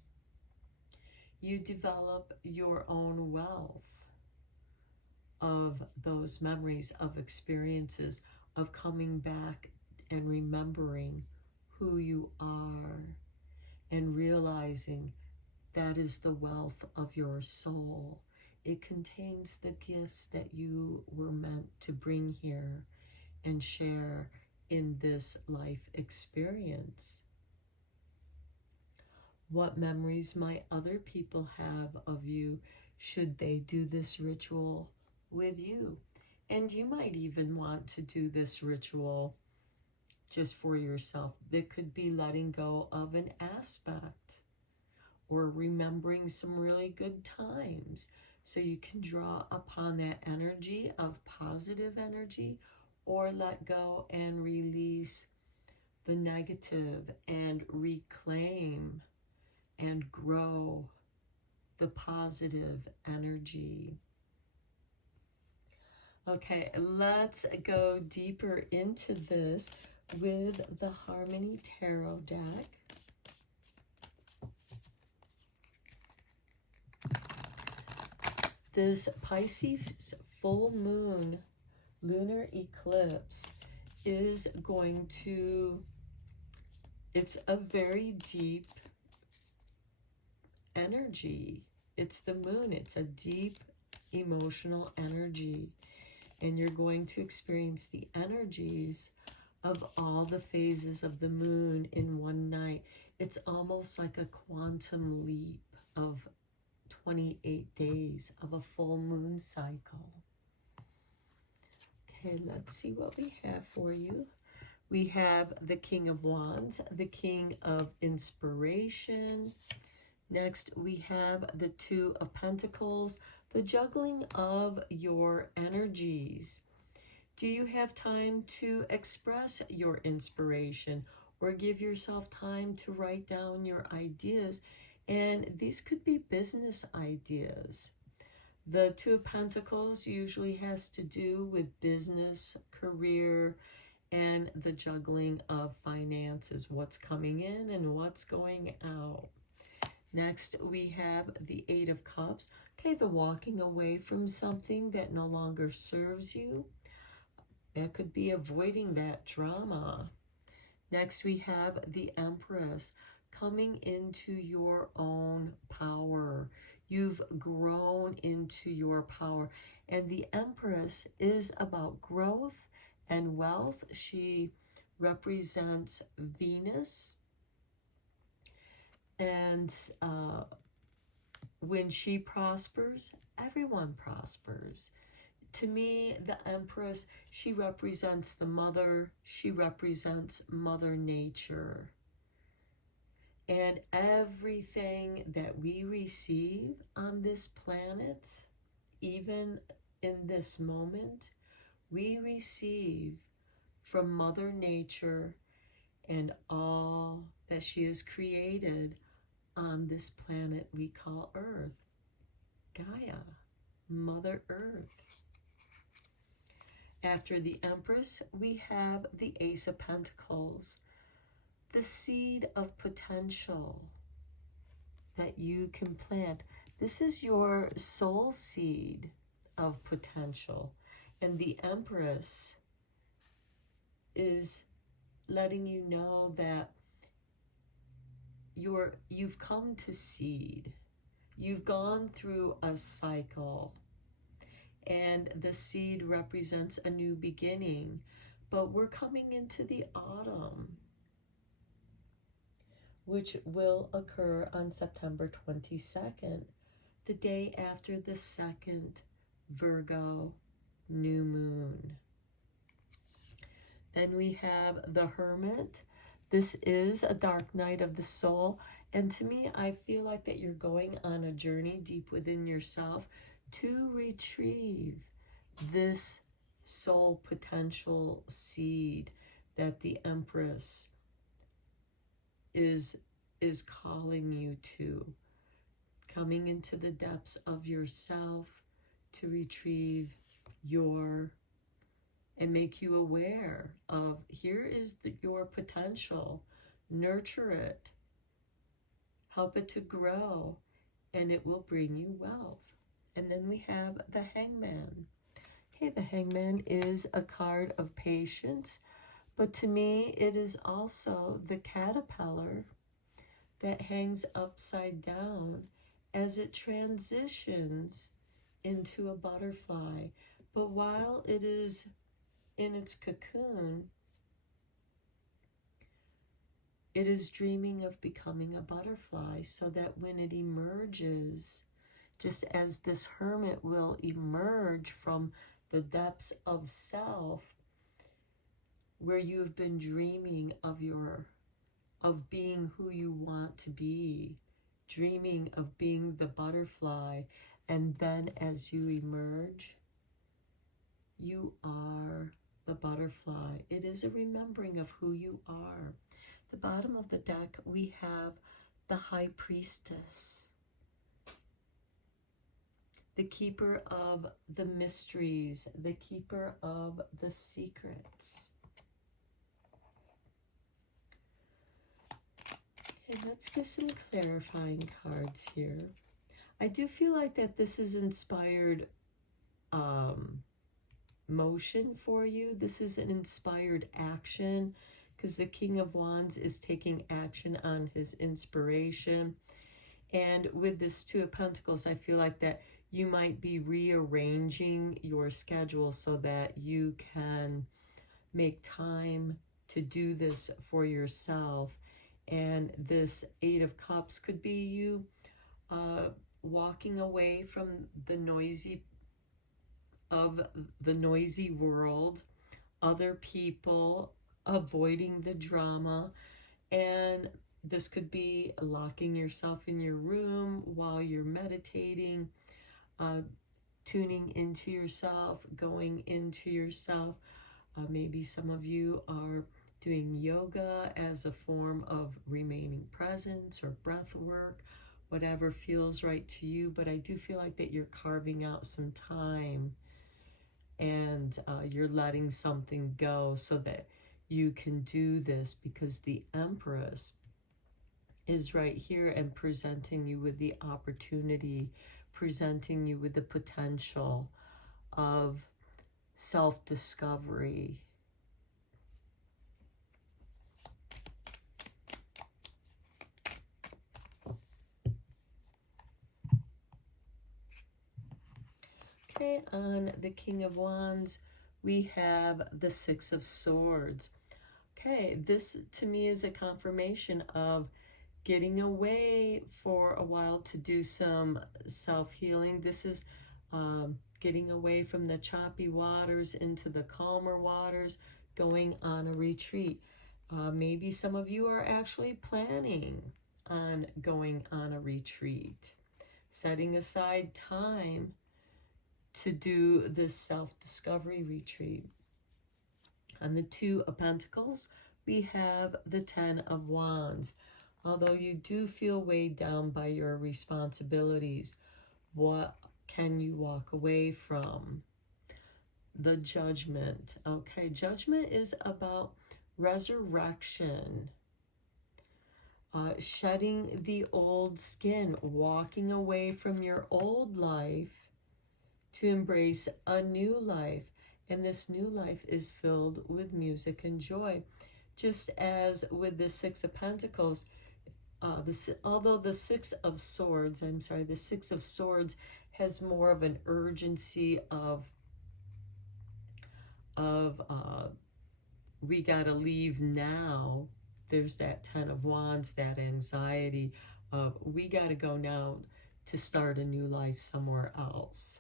You develop your own wealth of those memories, of experiences, of coming back and remembering who you are and realizing that is the wealth of your soul. It contains the gifts that you were meant to bring here and share in this life experience. What memories might other people have of you should they do this ritual with you? And you might even want to do this ritual just for yourself. That could be letting go of an aspect or remembering some really good times, so you can draw upon that energy of positive energy, or let go and release the negative and reclaim and grow the positive energy. Okay, let's go deeper into this with the Harmony Tarot deck. This Pisces full moon lunar eclipse is going to It's a very deep energy. It's the moon. It's a deep emotional energy. And you're going to experience the energies of all the phases of the moon in one night. It's almost like a quantum leap of 28 days of a full moon cycle. Okay, let's see what we have for you. We have the King of Wands, the King of Inspiration. Next, we have the Two of Pentacles, the juggling of your energies. Do you have time to express your inspiration or give yourself time to write down your ideas? And these could be business ideas. The Two of Pentacles usually has to do with business, career, and the juggling of finances, what's coming in and what's going out. Next, we have the Eight of Cups. Okay, the walking away from something that no longer serves you. That could be avoiding that drama. Next, we have the Empress, coming into your own power. You've grown into your power. And the Empress is about growth and wealth. She represents Venus. And when she prospers, everyone prospers. To me, the Empress, she represents the mother. She represents Mother Nature. And everything that we receive on this planet, even in this moment, we receive from Mother Nature and all that she has created on this planet we call Earth. Gaia, Mother Earth. After the Empress, we have the Ace of Pentacles, the seed of potential that you can plant. This is your soul seed of potential. And the Empress is letting you know that you've come to seed. You've gone through a cycle. And the seed represents a new beginning. But we're coming into the autumn, which will occur on September 22nd, the day after the second Virgo new moon. Then we have the Hermit. This is a dark night of the soul. And to me, I feel like that you're going on a journey deep within yourself to retrieve this soul potential seed that the Empress is calling you to. Coming into the depths of yourself to retrieve and make you aware of, here is your potential. Nurture it. Help it to grow, and it will bring you wealth. And then we have the Hangman. Okay, the Hangman is a card of patience, but to me, it is also the caterpillar that hangs upside down as it transitions into a butterfly. But while it is in its cocoon, it is dreaming of becoming a butterfly, so that when it emerges, just as this hermit will emerge from the depths of self, where you've been dreaming of being who you want to be, dreaming of being the butterfly, and then as you emerge, you are the butterfly. It is a remembering of who you are. The bottom of the deck, we have the High Priestess, the keeper of the mysteries, the keeper of the secrets. Okay, let's get some clarifying cards here. I do feel like that this is inspired motion for you. This is an inspired action, because the King of Wands is taking action on his inspiration. And with this Two of Pentacles, I feel like that you might be rearranging your schedule so that you can make time to do this for yourself. And this Eight of Cups could be you walking away from the noisy world, other people, avoiding the drama. And this could be locking yourself in your room while you're meditating, tuning into yourself, going into yourself. Maybe some of you are doing yoga as a form of remaining present or breath work, whatever feels right to you. But I do feel like that you're carving out some time and you're letting something go so that you can do this, because the Empress is right here and presenting you with the opportunity, presenting you with the potential of self-discovery. Okay, on the King of Wands, we have the Six of Swords. Okay, this to me is a confirmation of getting away for a while to do some self-healing. This is getting away from the choppy waters into the calmer waters, going on a retreat. Maybe some of you are actually planning on going on a retreat, setting aside time to do this self-discovery retreat. On the Two of Pentacles, we have the Ten of Wands. Although you do feel weighed down by your responsibilities, what can you walk away from? The Judgment. Okay, Judgment is about resurrection, shedding the old skin, walking away from your old life to embrace a new life. And this new life is filled with music and joy. Just as with the Six of Pentacles, although the Six of Swords has more of an urgency of we gotta leave now. There's that Ten of Wands, that anxiety of we gotta go now to start a new life somewhere else.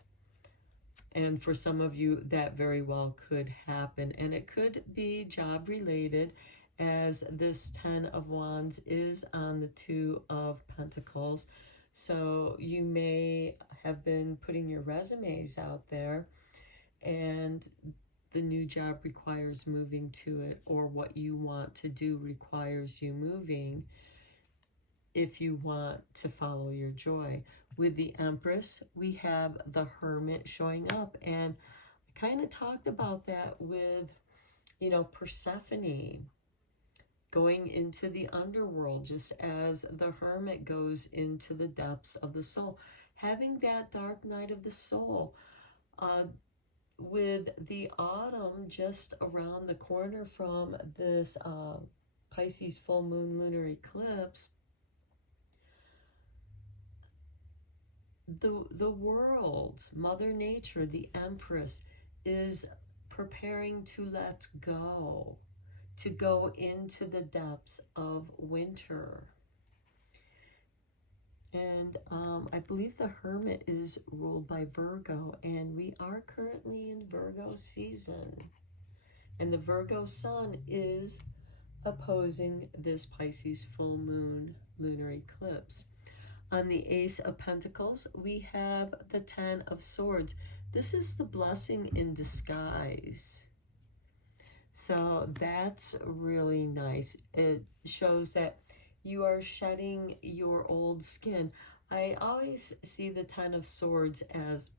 And for some of you, that very well could happen. And it could be job related, as this Ten of Wands is on the Two of Pentacles. So you may have been putting your resumes out there, and the new job requires moving to it, or what you want to do requires you moving if you want to follow your joy. With the Empress, we have the Hermit showing up, and I kind of talked about that with, you know, Persephone going into the underworld, just as the Hermit goes into the depths of the soul, having that dark night of the soul. With the autumn just around the corner from this Pisces full moon lunar eclipse, the world, Mother Nature, the Empress, is preparing to let go, to go into the depths of winter. And I believe the Hermit is ruled by Virgo, and we are currently in Virgo season. And the Virgo sun is opposing this Pisces full moon lunar eclipse. On the Ace of Pentacles, we have the Ten of Swords. This is the blessing in disguise. So that's really nice. It shows that you are shedding your old skin. I always see the Ten of Swords as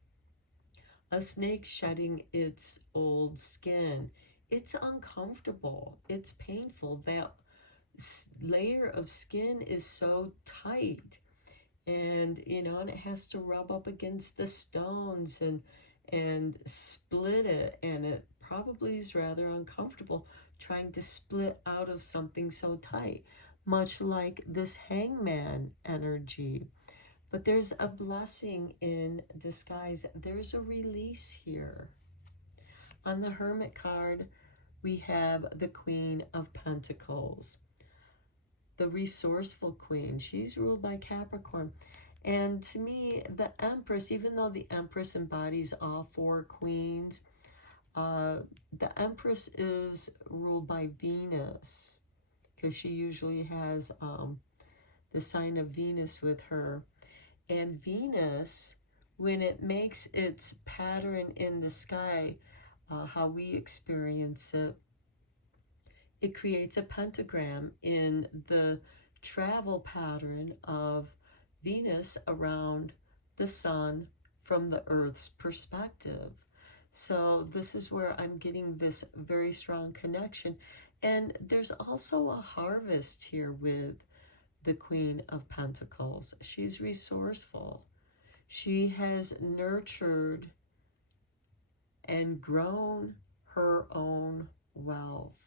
a snake shedding its old skin. It's uncomfortable. It's painful. That layer of skin is so tight. And, you know, and it has to rub up against the stones and split it. And it probably is rather uncomfortable trying to split out of something so tight, much like this hangman energy. But there's a blessing in disguise. There's a release here. On the Hermit card, we have the Queen of Pentacles, the resourceful queen. She's ruled by Capricorn. And to me, the Empress, even though the Empress embodies all four queens, the Empress is ruled by Venus, because she usually has the sign of Venus with her. And Venus, when it makes its pattern in the sky, how we experience it, it creates a pentagram in the travel pattern of Venus around the sun from the Earth's perspective. So this is where I'm getting this very strong connection. And there's also a harvest here with the Queen of Pentacles. She's resourceful. She has nurtured and grown her own wealth.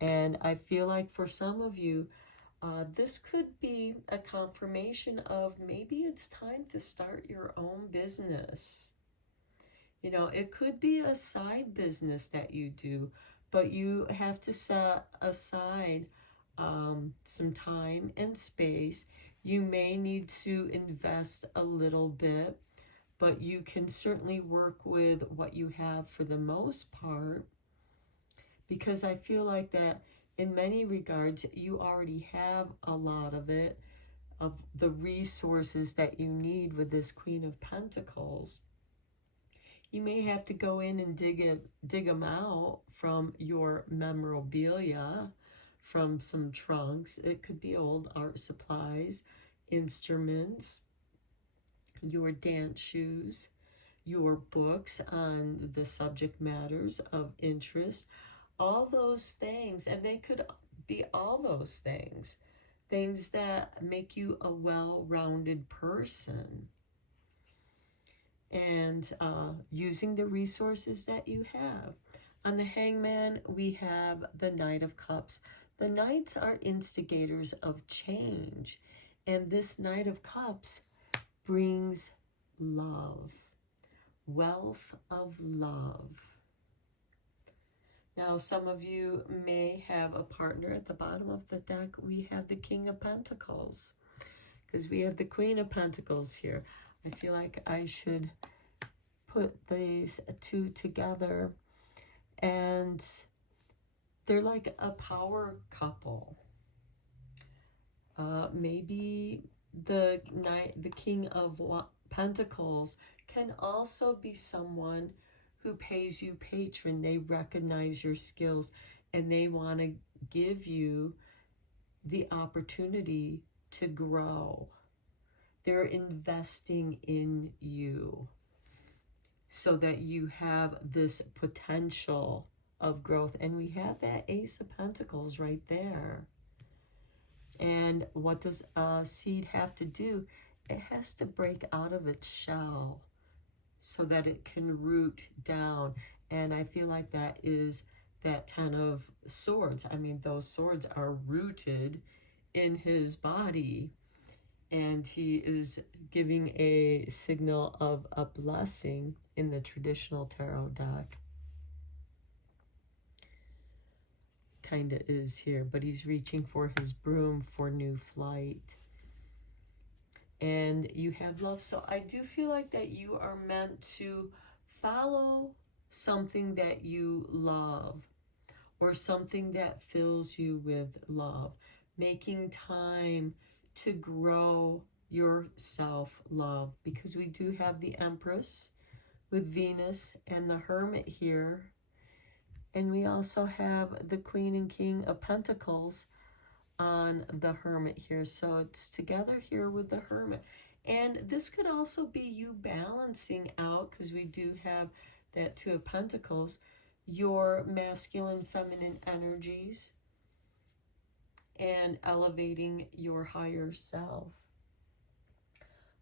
And I feel like for some of you, this could be a confirmation of maybe it's time to start your own business. You know, it could be a side business that you do, but you have to set aside some time and space. You may need to invest a little bit, but you can certainly work with what you have for the most part, because I feel like that in many regards, you already have a lot of it, of the resources that you need with this Queen of Pentacles. You may have to go in and dig them out from your memorabilia, from some trunks. It could be old art supplies, instruments, your dance shoes, your books on the subject matters of interest, all those things. And they could be all those things, things that make you a well-rounded person. And using the resources that you have. On the Hangman, we have the Knight of Cups. The Knights are instigators of change. And this Knight of Cups brings love, wealth of love. Now, some of you may have a partner. At the bottom of the deck, we have the King of Pentacles, because we have the Queen of Pentacles here. I feel like I should put these two together, and they're like a power couple. Maybe the King of Pentacles can also be someone who pays you patron. They recognize your skills and they want to give you the opportunity to grow. They're investing in you so that you have this potential of growth. And we have that Ace of Pentacles right there. And what does a seed have to do? It has to break out of its shell so that it can root down. And I feel like that is that Ten of Swords. I mean, those swords are rooted in his body. And he is giving a signal of a blessing in the traditional tarot deck. Kind of is here, but he's reaching for his broom for new flight. And you have love. So I do feel like that you are meant to follow something that you love, or something that fills you with love. Making time to grow your self-love, because we do have the Empress with Venus and the Hermit here. And we also have the Queen and King of Pentacles on the Hermit here. So it's together here with the Hermit. And this could also be you balancing out, because we do have that Two of Pentacles, your masculine, feminine energies, and elevating your higher self.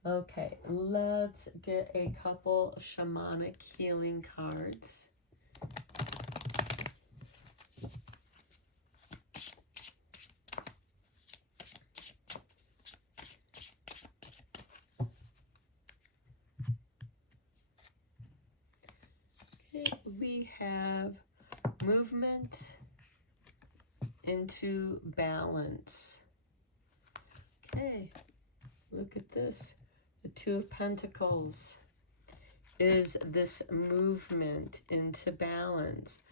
Okay, let's get a couple shamanic healing cards. we have movement into balance. Okay, look at this. The Two of Pentacles is this movement into balance.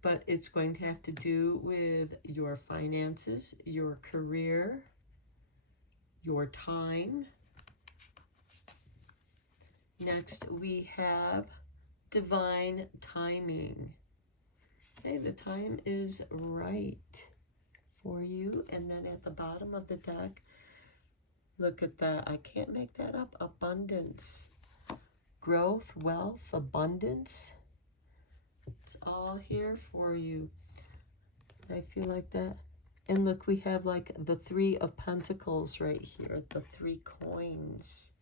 But it's going to have to do with your finances, your career, your time. Next, we have divine timing. Okay, the time is right for you. And then at the bottom of the deck, look at that. I can't make that up. Abundance, growth, wealth, abundance. It's all here for you. I feel like that. And look, we have like the Three of Pentacles right here, the 3 coins.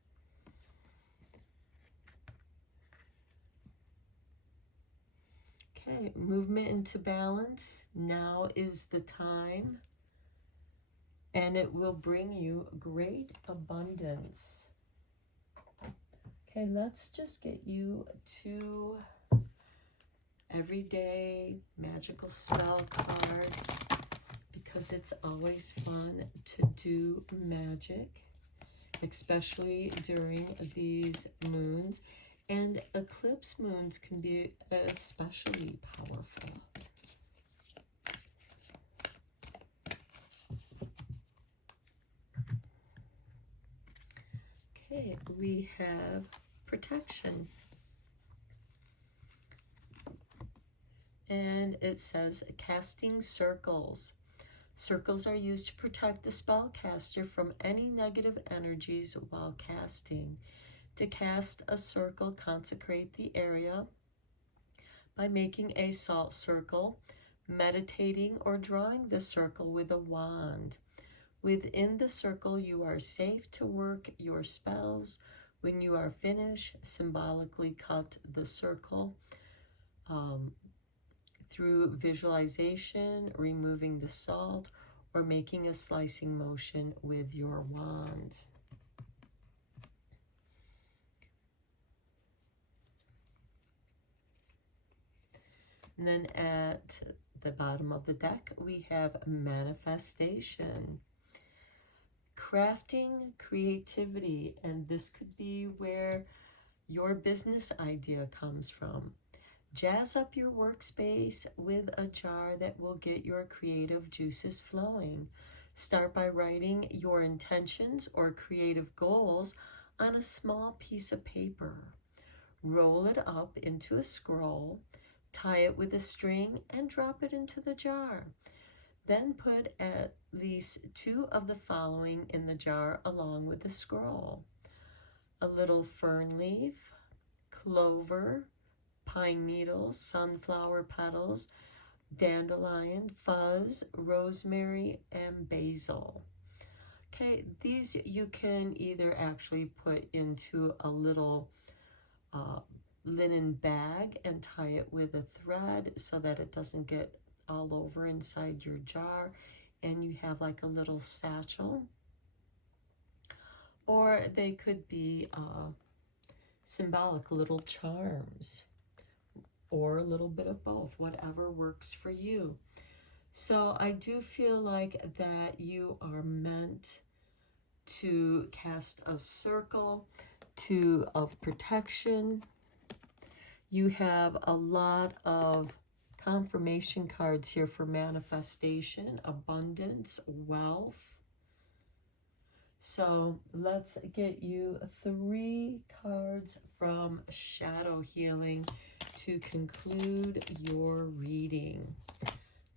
Okay, movement into balance. Now is the time. And it will bring you great abundance. Okay, let's just get you 2 everyday magical spell cards, because it's always fun to do magic, especially during these moons. And eclipse moons can be especially powerful. Okay, we have protection. And it says casting circles. Circles are used to protect the spellcaster from any negative energies while casting. To cast a circle, consecrate the area by making a salt circle, meditating, or drawing the circle with a wand. Within the circle, you are safe to work your spells. When you are finished, symbolically cut the circle through visualization, removing the salt, or making a slicing motion with your wand. And then at the bottom of the deck, we have manifestation. Crafting creativity, and this could be where your business idea comes from. Jazz up your workspace with a jar that will get your creative juices flowing. Start by writing your intentions or creative goals on a small piece of paper. Roll it up into a scroll, tie it with a string, and drop it into the jar. Then put at least 2 of the following in the jar along with the scroll: a little fern leaf, clover, pine needles, sunflower petals, dandelion, fuzz, rosemary, and basil. Okay, these you can either actually put into a little linen bag and tie it with a thread so that it doesn't get all over inside your jar, and you have like a little satchel. Or they could be symbolic little charms, or a little bit of both, whatever works for you. So I do feel like that you are meant to cast a circle of protection. You have a lot of confirmation cards here for manifestation, abundance, wealth. So let's get you 3 cards from Shadow Healing to conclude your reading.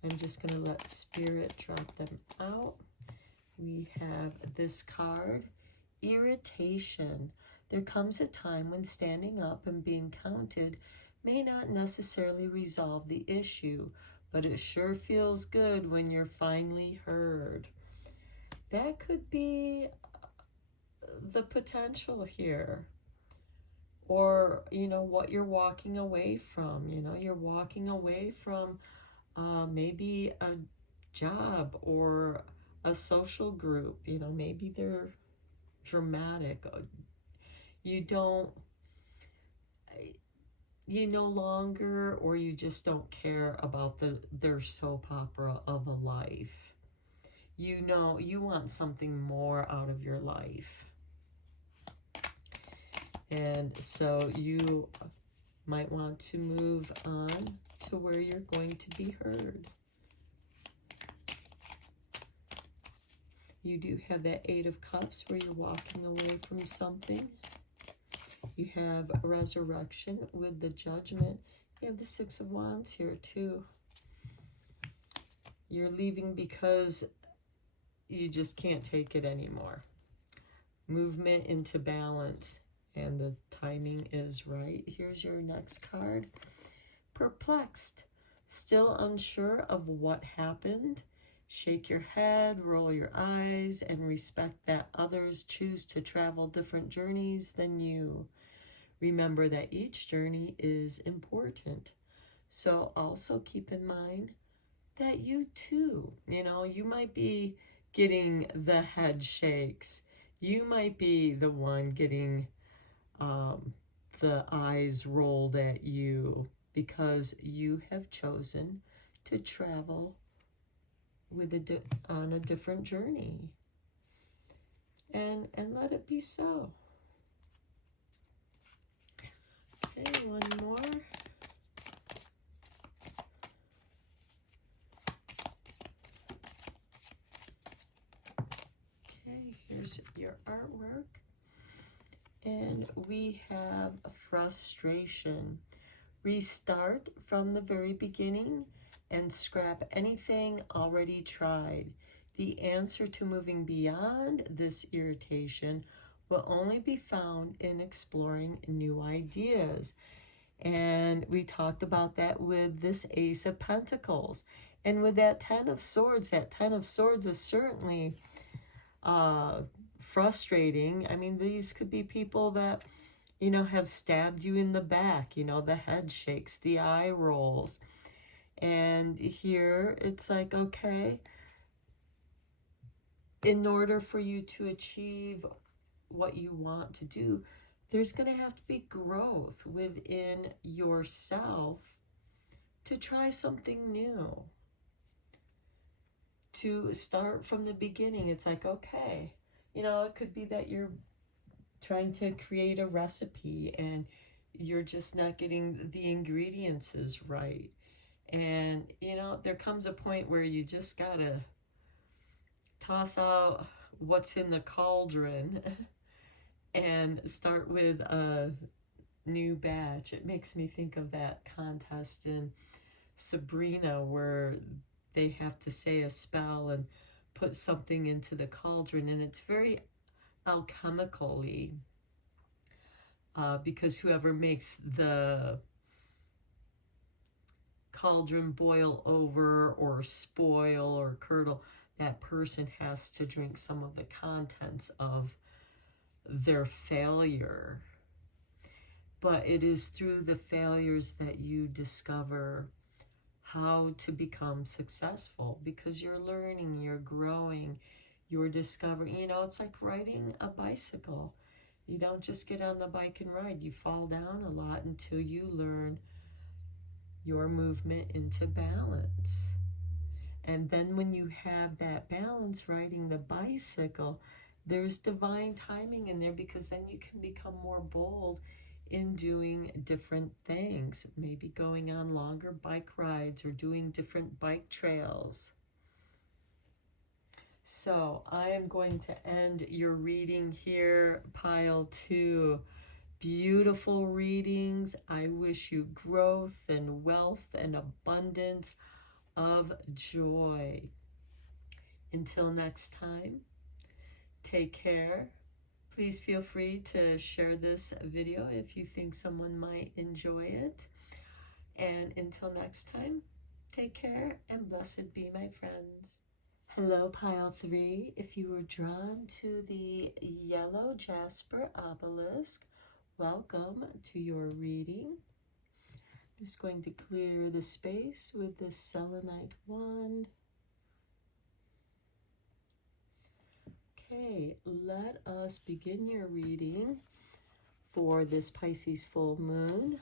I'm just going to let Spirit drop them out. We have this card, irritation. There comes a time when standing up and being counted may not necessarily resolve the issue, but it sure feels good when you're finally heard. That could be the potential here. Or, you know, what you're walking away from. You know, you're walking away from maybe a job or a social group. You know, maybe they're dramatic. You don't, you no longer, or you just don't care about their soap opera of a life. You know, you want something more out of your life. And so you might want to move on to where you're going to be heard. You do have that Eight of Cups where you're walking away from something. You have resurrection with the Judgment. You have the Six of Wands here too. You're leaving because you just can't take it anymore. Movement into balance, and the timing is right. Here's your next card. Perplexed, still unsure of what happened. Shake your head, roll your eyes, and respect that others choose to travel different journeys than you. Remember that each journey is important. So also keep in mind that you too, you know, you might be getting the head shakes. You might be the one getting the eyes rolled at you because you have chosen to travel with on a different journey. And let it be so. Okay, one more. Okay, here's your artwork. And we have frustration. Restart from the very beginning and scrap anything already tried. The answer to moving beyond this irritation will only be found in exploring new ideas. And we talked about that with this Ace of Pentacles. And with that Ten of Swords is certainly frustrating. I mean, these could be people that, you know, have stabbed you in the back, you know, the head shakes, the eye rolls. And here it's like, okay, in order for you to achieve what you want to do, there's going to have to be growth within yourself to try something new. To start from the beginning, it's like, okay, you know, it could be that you're trying to create a recipe and you're just not getting the ingredients right. And, you know, there comes a point where you just gotta toss out what's in the cauldron and start with a new batch. It makes me think of that contest in Sabrina where they have to say a spell and put something into the cauldron, and it's very alchemically because whoever makes the cauldron boil over or spoil or curdle, that person has to drink some of the contents of their failure. But it is through the failures that you discover how to become successful, because you're learning, you're growing, you're discovering. You know, it's like riding a bicycle. You don't just get on the bike and ride. You fall down a lot until you learn your movement into balance. And then when you have that balance riding the bicycle, there's divine timing in there, because then you can become more bold in doing different things, maybe going on longer bike rides or doing different bike trails. So I am going to end your reading here, pile 2. Beautiful readings. I wish you growth and wealth and abundance of joy. Until next time, take care. Please feel free to share this video if you think someone might enjoy it. And until next time, take care and blessed be, my friends. Hello, pile 3. If you were drawn to the yellow jasper obelisk, welcome to your reading. I'm just going to clear the space with this selenite wand. Okay, let us begin your reading for this Pisces full moon.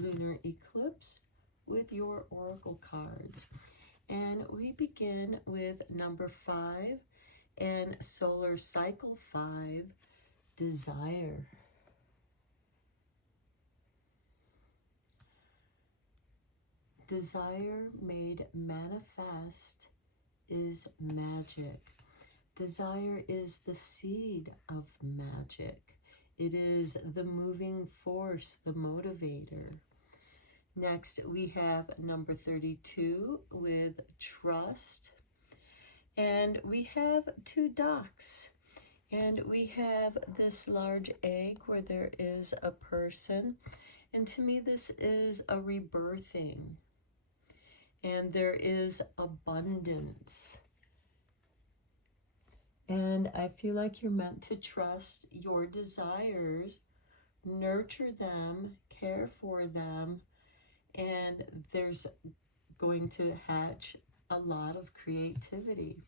Lunar Eclipse with your oracle cards. And we begin with number 5 and solar cycle 5, desire. Desire made manifest is magic. Desire is the seed of magic. It is the moving force, the motivator. Next, we have number 32 with trust. And we have 2 ducks. And we have this large egg where there is a person. And to me, this is a rebirthing. And there is abundance. And I feel like you're meant to trust your desires, nurture them, care for them, and there's going to hatch a lot of creativity.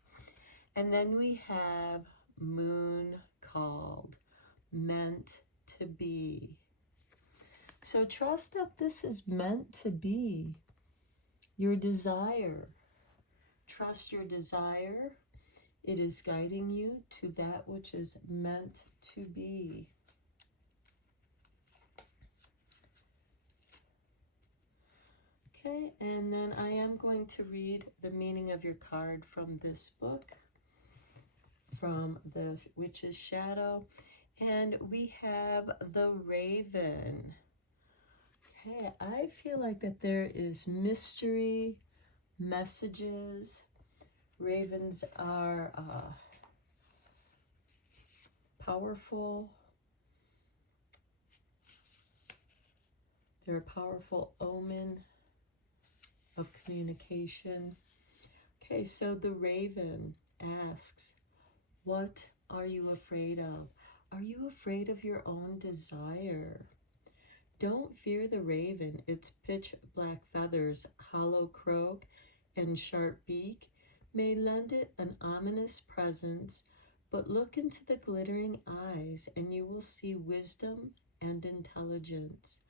And then we have moon called, meant to be. So trust that this is meant to be. Your desire. Trust your desire. It is guiding you to that which is meant to be. Okay, and then I am going to read the meaning of your card from this book, from the Witch's Shadow. And we have the Raven. Okay, I feel like that there is mystery, messages. Ravens are powerful. They're a powerful omen of communication. Okay, so the Raven asks, what are you afraid of? Are you afraid of your own desire? Don't fear the raven. Its pitch black feathers, hollow croak, and sharp beak may lend it an ominous presence, but look into the glittering eyes and you will see wisdom and intelligence.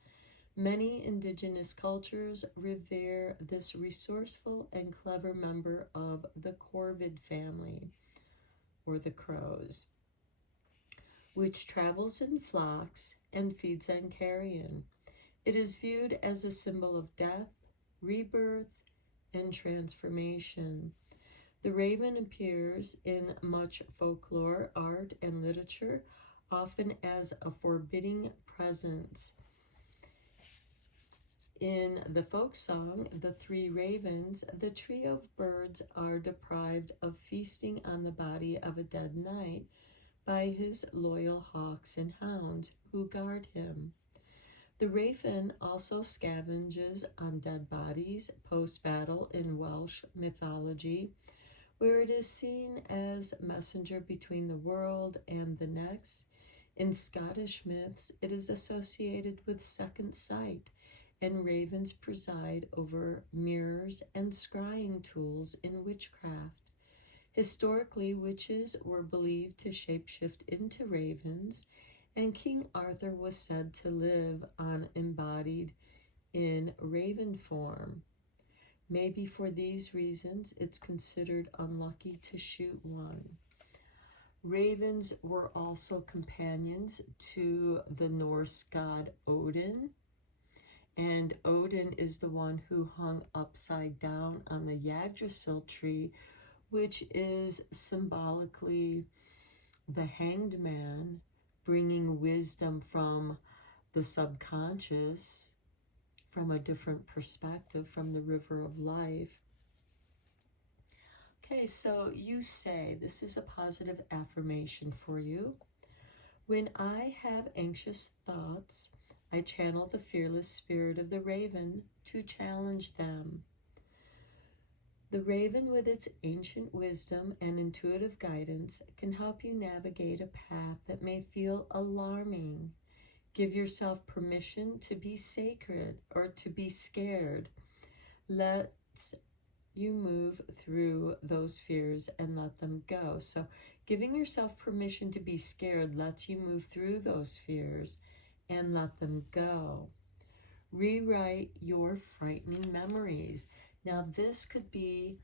Many indigenous cultures revere this resourceful and clever member of the corvid family, or the crows, which travels in flocks and feeds on carrion. It is viewed as a symbol of death, rebirth, and transformation. The raven appears in much folklore, art, and literature, often as a forbidding presence. In the folk song, The Three Ravens, the trio of birds are deprived of feasting on the body of a dead knight by his loyal hawks and hounds who guard him. The raven also scavenges on dead bodies post-battle in Welsh mythology, where it is seen as messenger between the world and the next. In Scottish myths, it is associated with second sight, and ravens preside over mirrors and scrying tools in witchcraft. Historically, witches were believed to shapeshift into ravens, and King Arthur was said to live on embodied in raven form. Maybe for these reasons, it's considered unlucky to shoot one. Ravens were also companions to the Norse god Odin, and Odin is the one who hung upside down on the Yggdrasil tree, which is symbolically the hanged man, bringing wisdom from the subconscious, from a different perspective, from the river of life. Okay, so you say, this is a positive affirmation for you. When I have anxious thoughts, I channel the fearless spirit of the raven to challenge them. The raven, with its ancient wisdom and intuitive guidance, can help you navigate a path that may feel alarming. Give yourself permission to be sacred or to be scared. Let you move through those fears and let them go. So giving yourself permission to be scared lets you move through those fears and let them go. Rewrite your frightening memories. Now, this could be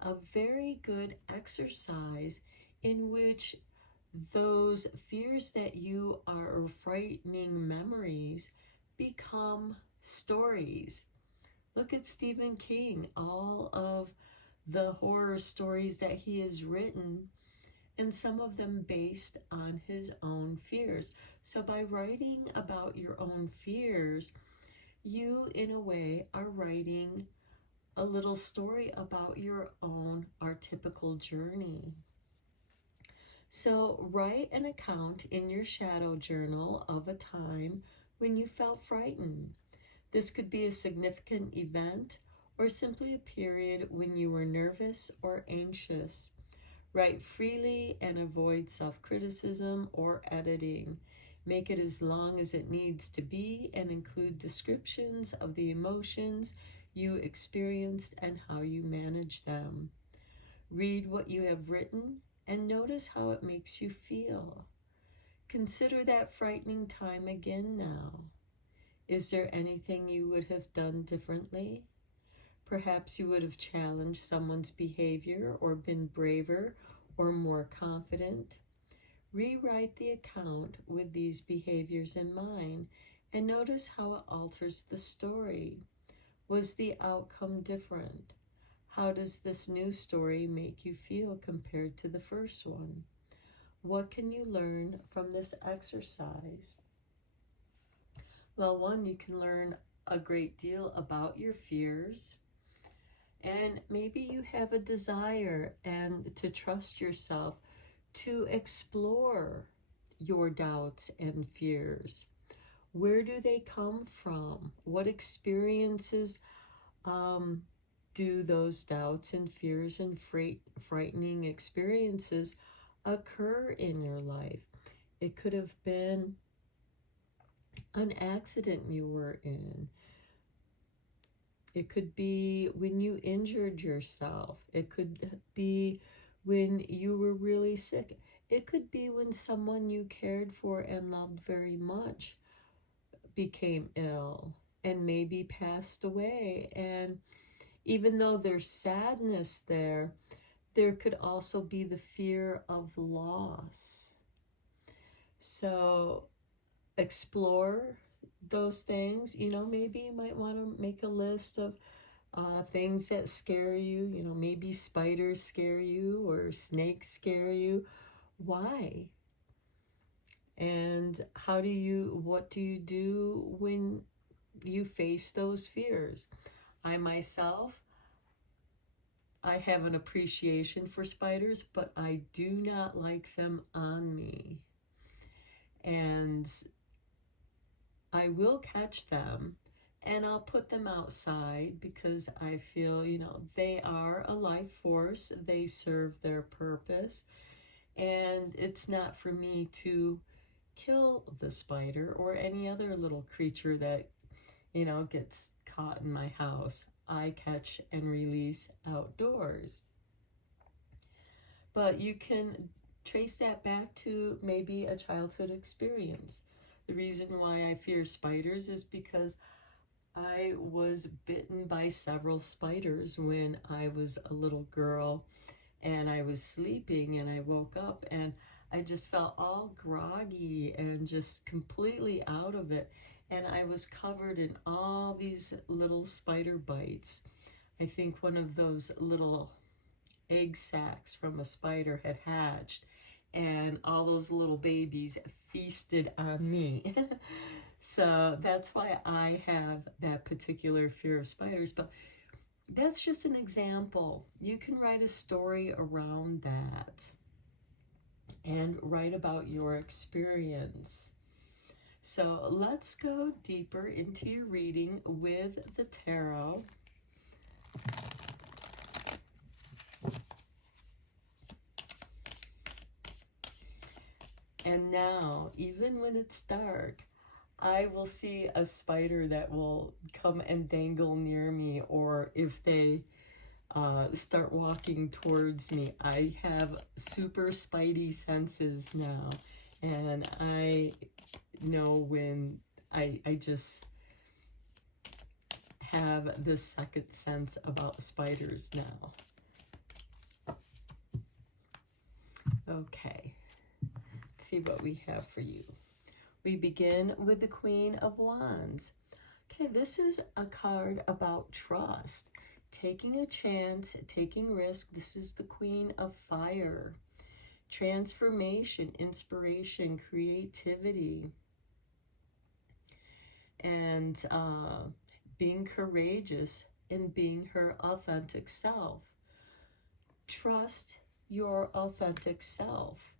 a very good exercise in which those fears that you are frightening memories become stories. Look at Stephen King, all of the horror stories that he has written, and some of them based on his own fears. So by writing about your own fears, you, in a way, are writing a little story about your own archetypical journey. So write an account in your shadow journal of a time when you felt frightened. This could be a significant event or simply a period when you were nervous or anxious. Write freely and avoid self-criticism or editing. Make it as long as it needs to be and include descriptions of the emotions you experienced and how you manage them. Read what you have written and notice how it makes you feel. Consider that frightening time again now. Is there anything you would have done differently? Perhaps you would have challenged someone's behavior or been braver or more confident. Rewrite the account with these behaviors in mind and notice how it alters the story. Was the outcome different? How does this new story make you feel compared to the first one? What can you learn from this exercise? Well, one, you can learn a great deal about your fears. And maybe you have a desire and to trust yourself to explore your doubts and fears. Where do they come from? What experiences do those doubts and fears and frightening experiences occur in your life? It could have been an accident you were in. It could be when you injured yourself. It could be when you were really sick. It could be when someone you cared for and loved very much became ill and maybe passed away. And even though there's sadness there, there could also be the fear of loss. So explore those things. Maybe you might want to make a list of things that scare you. Maybe spiders scare you or snakes scare you. Why? And what do you do when you face those fears? I myself, I have an appreciation for spiders, but I do not like them on me. And I will catch them and I'll put them outside because I feel, they are a life force. They serve their purpose. And it's not for me to kill the spider or any other little creature that, gets caught in my house. I catch and release outdoors. But you can trace that back to maybe a childhood experience. The reason why I fear spiders is because I was bitten by several spiders when I was a little girl, and I was sleeping and I woke up and I just felt all groggy and just completely out of it. And I was covered in all these little spider bites. I think one of those little egg sacs from a spider had hatched, and all those little babies feasted on me. So that's why I have that particular fear of spiders. But that's just an example. You can write a story around that and write about your experience. So let's go deeper into your reading with the tarot. And now, even when it's dark, I will see a spider that will come and dangle near me, or if they start walking towards me. I have super spidey senses now, and I know when I just have this second sense about spiders now. Okay, let's see what we have for you. We begin with the Queen of Wands. Okay, this is a card about trust, taking a chance, taking risk. This is the Queen of Fire. Transformation, inspiration, creativity, and being courageous and being her authentic self. Trust your authentic self.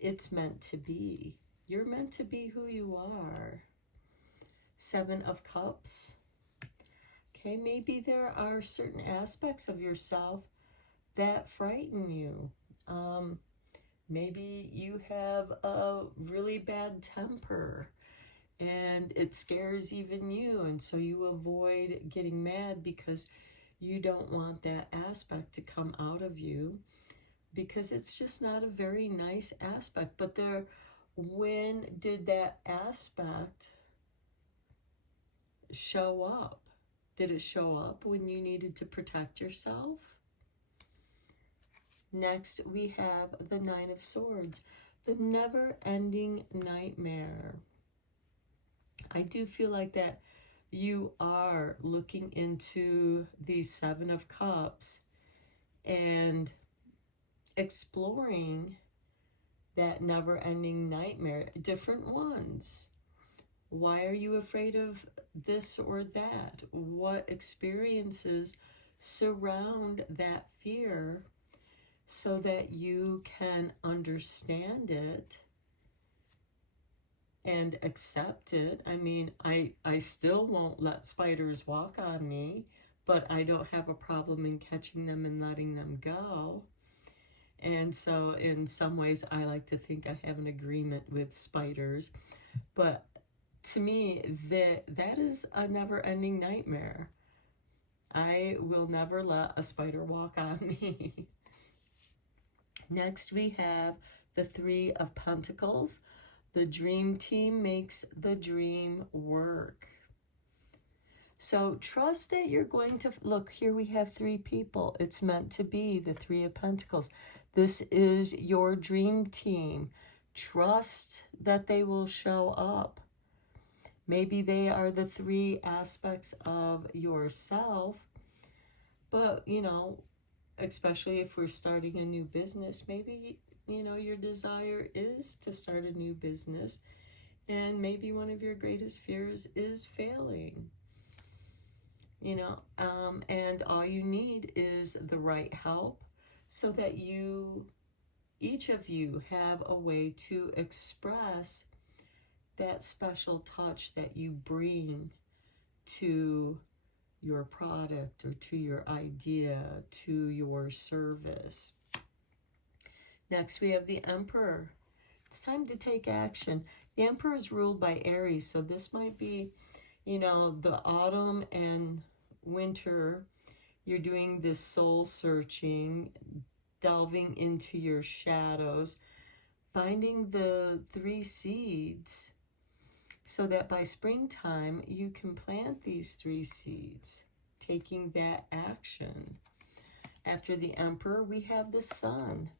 It's meant to be. You're meant to be who you are. Seven of Cups. Okay, maybe there are certain aspects of yourself that frighten you. Maybe you have a really bad temper and it scares even you, and so you avoid getting mad because you don't want that aspect to come out of you, because it's just not a very nice aspect. But when did that aspect show up? Did it show up when you needed to protect yourself? Next, we have the Nine of Swords, the never-ending nightmare. I do feel like that you are looking into these Seven of Cups and exploring that never-ending nightmare, different ones. Why are you afraid of this or that? What experiences surround that fear so that you can understand it and accept it? I mean, I still won't let spiders walk on me, but I don't have a problem in catching them and letting them go. And so in some ways, I like to think I have an agreement with spiders. But to me, that is a never-ending nightmare. I will never let a spider walk on me. Next, we have the Three of Pentacles. The dream team makes the dream work. So trust that you're going to, look, here we have three people. It's meant to be the Three of Pentacles. This is your dream team. Trust that they will show up. Maybe they are the three aspects of yourself, but, you know, especially if we're starting a new business, maybe, you know, your desire is to start a new business, and maybe one of your greatest fears is failing, you know, and all you need is the right help so that each of you have a way to express that special touch that you bring to your product or to your idea, to your service. Next, we have the Emperor. It's time to take action. The Emperor is ruled by Aries, so this might be, you know, the autumn and winter. You're doing this soul searching, delving into your shadows, finding the three seeds so that by springtime you can plant these three seeds, taking that action. After the Emperor, we have the Sun.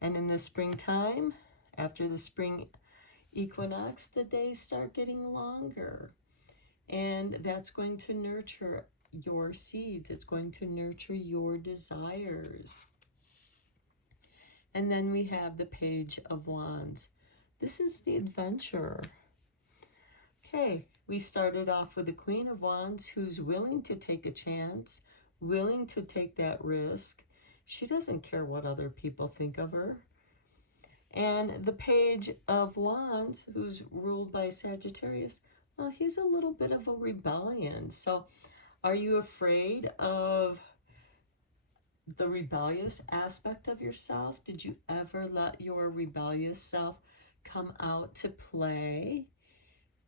And in the springtime, after the spring equinox, the days start getting longer. And that's going to nurture your seeds. It's going to nurture your desires. And then we have the Page of Wands. This is the adventurer. Okay, we started off with the Queen of Wands, who's willing to take a chance, willing to take that risk. She doesn't care what other people think of her. And the Page of Wands, who's ruled by Sagittarius, well, he's a little bit of a rebellion. So are you afraid of the rebellious aspect of yourself? Did you ever let your rebellious self come out to play?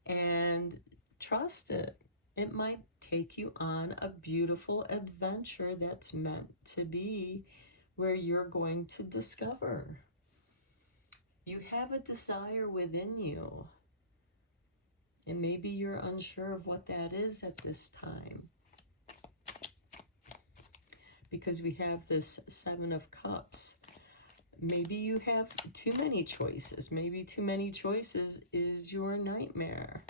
And trust it. It might take you on a beautiful adventure that's meant to be, where you're going to discover. You have a desire within you, and maybe you're unsure of what that is at this time. because we have this Seven of Cups. Maybe you have too many choices. Maybe too many choices is your nightmare.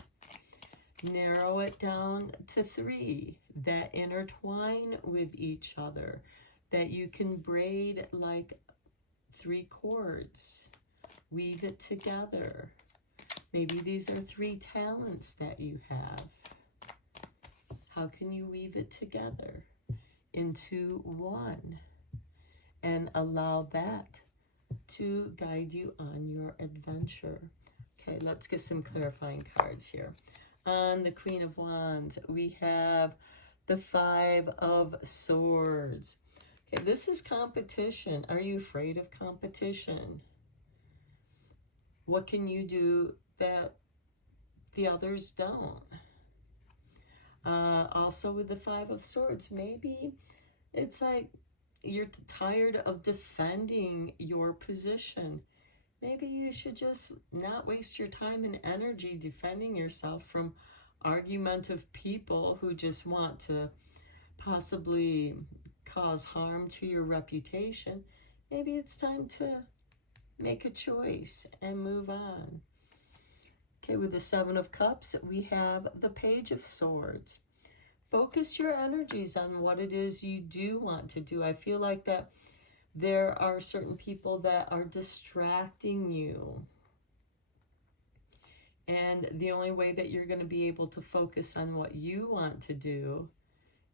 Narrow it down to 3 that intertwine with each other, that you can braid like 3 cords. Weave it together. Maybe these are 3 talents that you have. How can you weave it together into one and allow that to guide you on your adventure? Okay, let's get some clarifying cards here. On the Queen of Wands, we have the 5 of Swords. Okay, this is competition. Are you afraid of competition? What can you do that the others don't? Also with the 5 of Swords, maybe it's like you're tired of defending your position. Maybe you should just not waste your time and energy defending yourself from argumentative people who just want to possibly cause harm to your reputation. Maybe it's time to make a choice and move on. Okay, with the 7 of Cups, we have the Page of Swords. Focus your energies on what it is you do want to do. I feel like that there are certain people that are distracting you. And the only way that you're going to be able to focus on what you want to do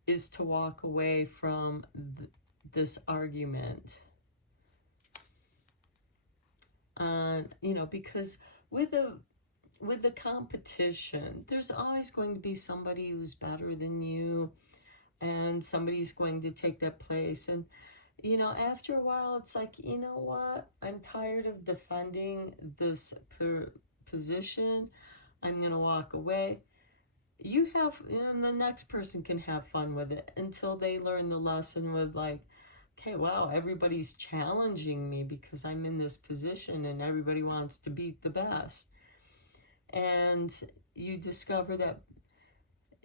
is to walk away from this argument. You know, because with the competition, there's always going to be somebody who's better than you, and somebody's going to take that place. And you know, after a while, it's like, you know what? I'm tired of defending this position. I'm going to walk away. You have, and the next person can have fun with it until they learn the lesson with like, okay, wow, everybody's challenging me because I'm in this position and everybody wants to beat the best. And you discover that,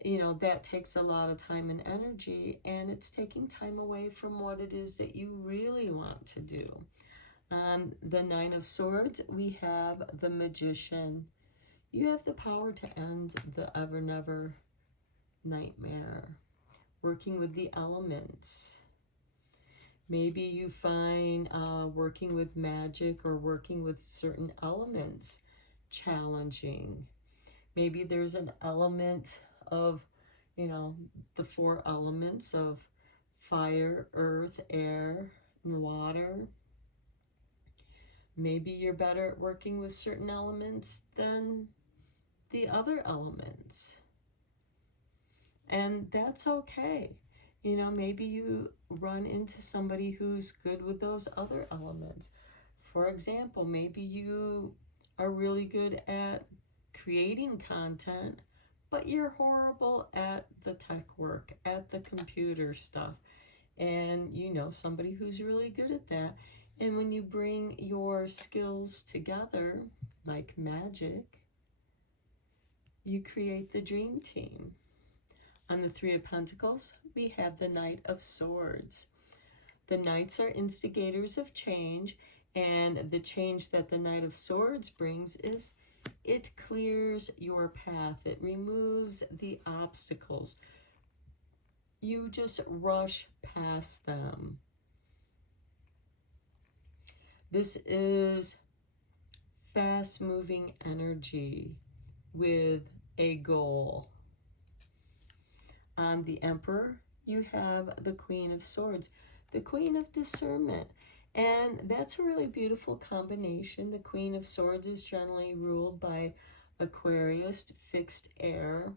you know, that takes a lot of time and energy, and it's taking time away from what it is that you really want to do. The 9 of Swords, we have the Magician. You have the power to end the ever-never nightmare, working with the elements. Maybe you find working with magic or working with certain elements challenging. Maybe there's an element of, you know, the 4 elements of fire, earth, air, and water. Maybe you're better at working with certain elements than the other elements. And that's okay. You know, maybe you run into somebody who's good with those other elements. For example, maybe you are really good at creating content, but you're horrible at the tech work, at the computer stuff. And you know somebody who's really good at that. And when you bring your skills together, like magic, you create the dream team. On the 3 of Pentacles, we have the Knight of Swords. The Knights are instigators of change, and the change that the Knight of Swords brings is it clears your path. It removes the obstacles. You just rush past them. This is fast-moving energy with a goal. On the Emperor, you have the Queen of Swords, the Queen of Discernment. And that's a really beautiful combination. The Queen of Swords is generally ruled by Aquarius, fixed air,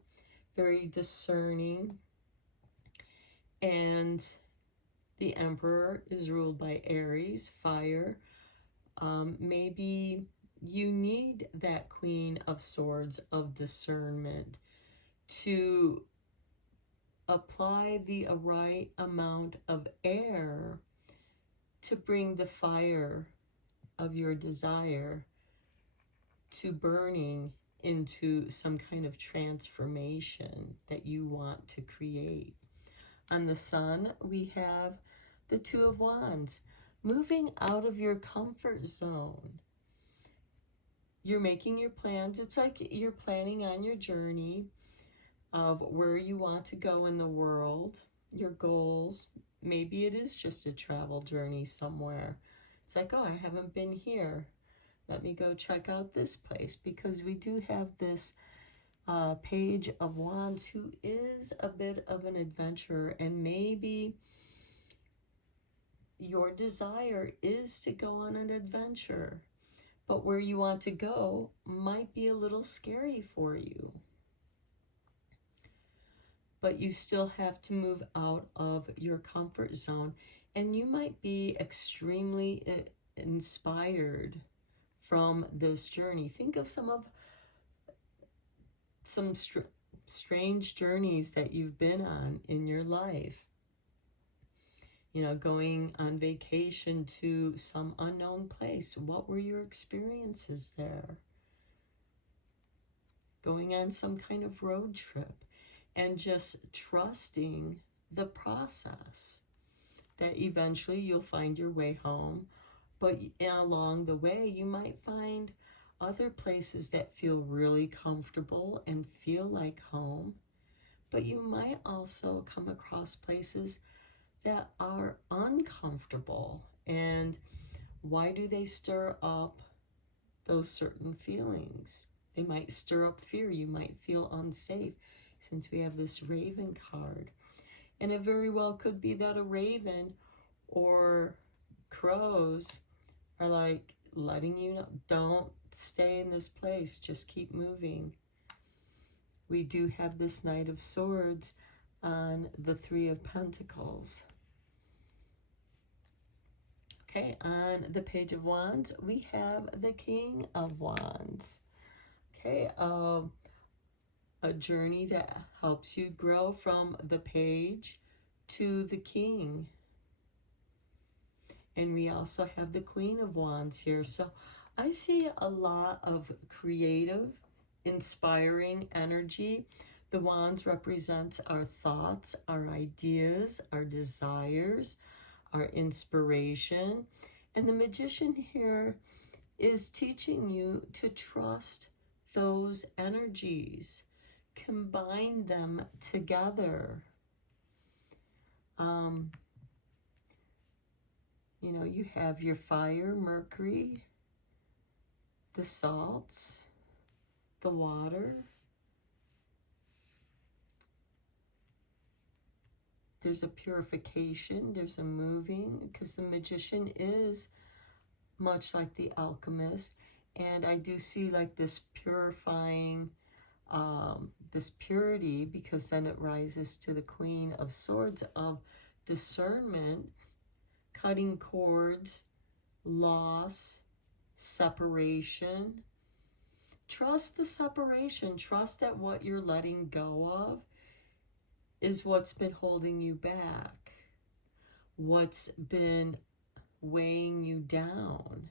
very discerning. And the Emperor is ruled by Aries, fire. Maybe you need that Queen of Swords of discernment to apply the right amount of air to bring the fire of your desire to burning into some kind of transformation that you want to create. On the Sun, we have the Two of Wands. Moving out of your comfort zone. You're making your plans. It's like you're planning on your journey of where you want to go in the world, your goals. Maybe it is just a travel journey somewhere. It's like, oh, I haven't been here. Let me go check out this place, because we do have this Page of Wands who is a bit of an adventurer, and maybe your desire is to go on an adventure, but where you want to go might be a little scary for you. But you still have to move out of your comfort zone, and you might be extremely inspired from this journey. Think of some strange journeys that you've been on in your life. You know, going on vacation to some unknown place. What were your experiences there? Going on some kind of road trip, and just trusting the process that eventually you'll find your way home. But along the way, you might find other places that feel really comfortable and feel like home. But you might also come across places that are uncomfortable. And why do they stir up those certain feelings? They might stir up fear. You might feel unsafe, since we have this Raven card. And it very well could be that a raven or crows are like letting you know, don't stay in this place, just keep moving. We do have this Knight of Swords on the Three of Pentacles. Okay, on the Page of Wands, we have the King of Wands. Okay, a journey that helps you grow from the Page to the King. And we also have the Queen of Wands here. So I see a lot of creative, inspiring energy. The Wands represents our thoughts, our ideas, our desires, our inspiration. And the Magician here is teaching you to trust those energies. Combine them together. You know, you have your fire, Mercury, the salts, the water. There's a purification, there's a moving, because the Magician is much like the alchemist. And I do see like this purifying, this purity, because then it rises to the Queen of Swords of discernment, cutting cords, loss, separation. Trust the separation. Trust that what you're letting go of is what's been holding you back, what's been weighing you down.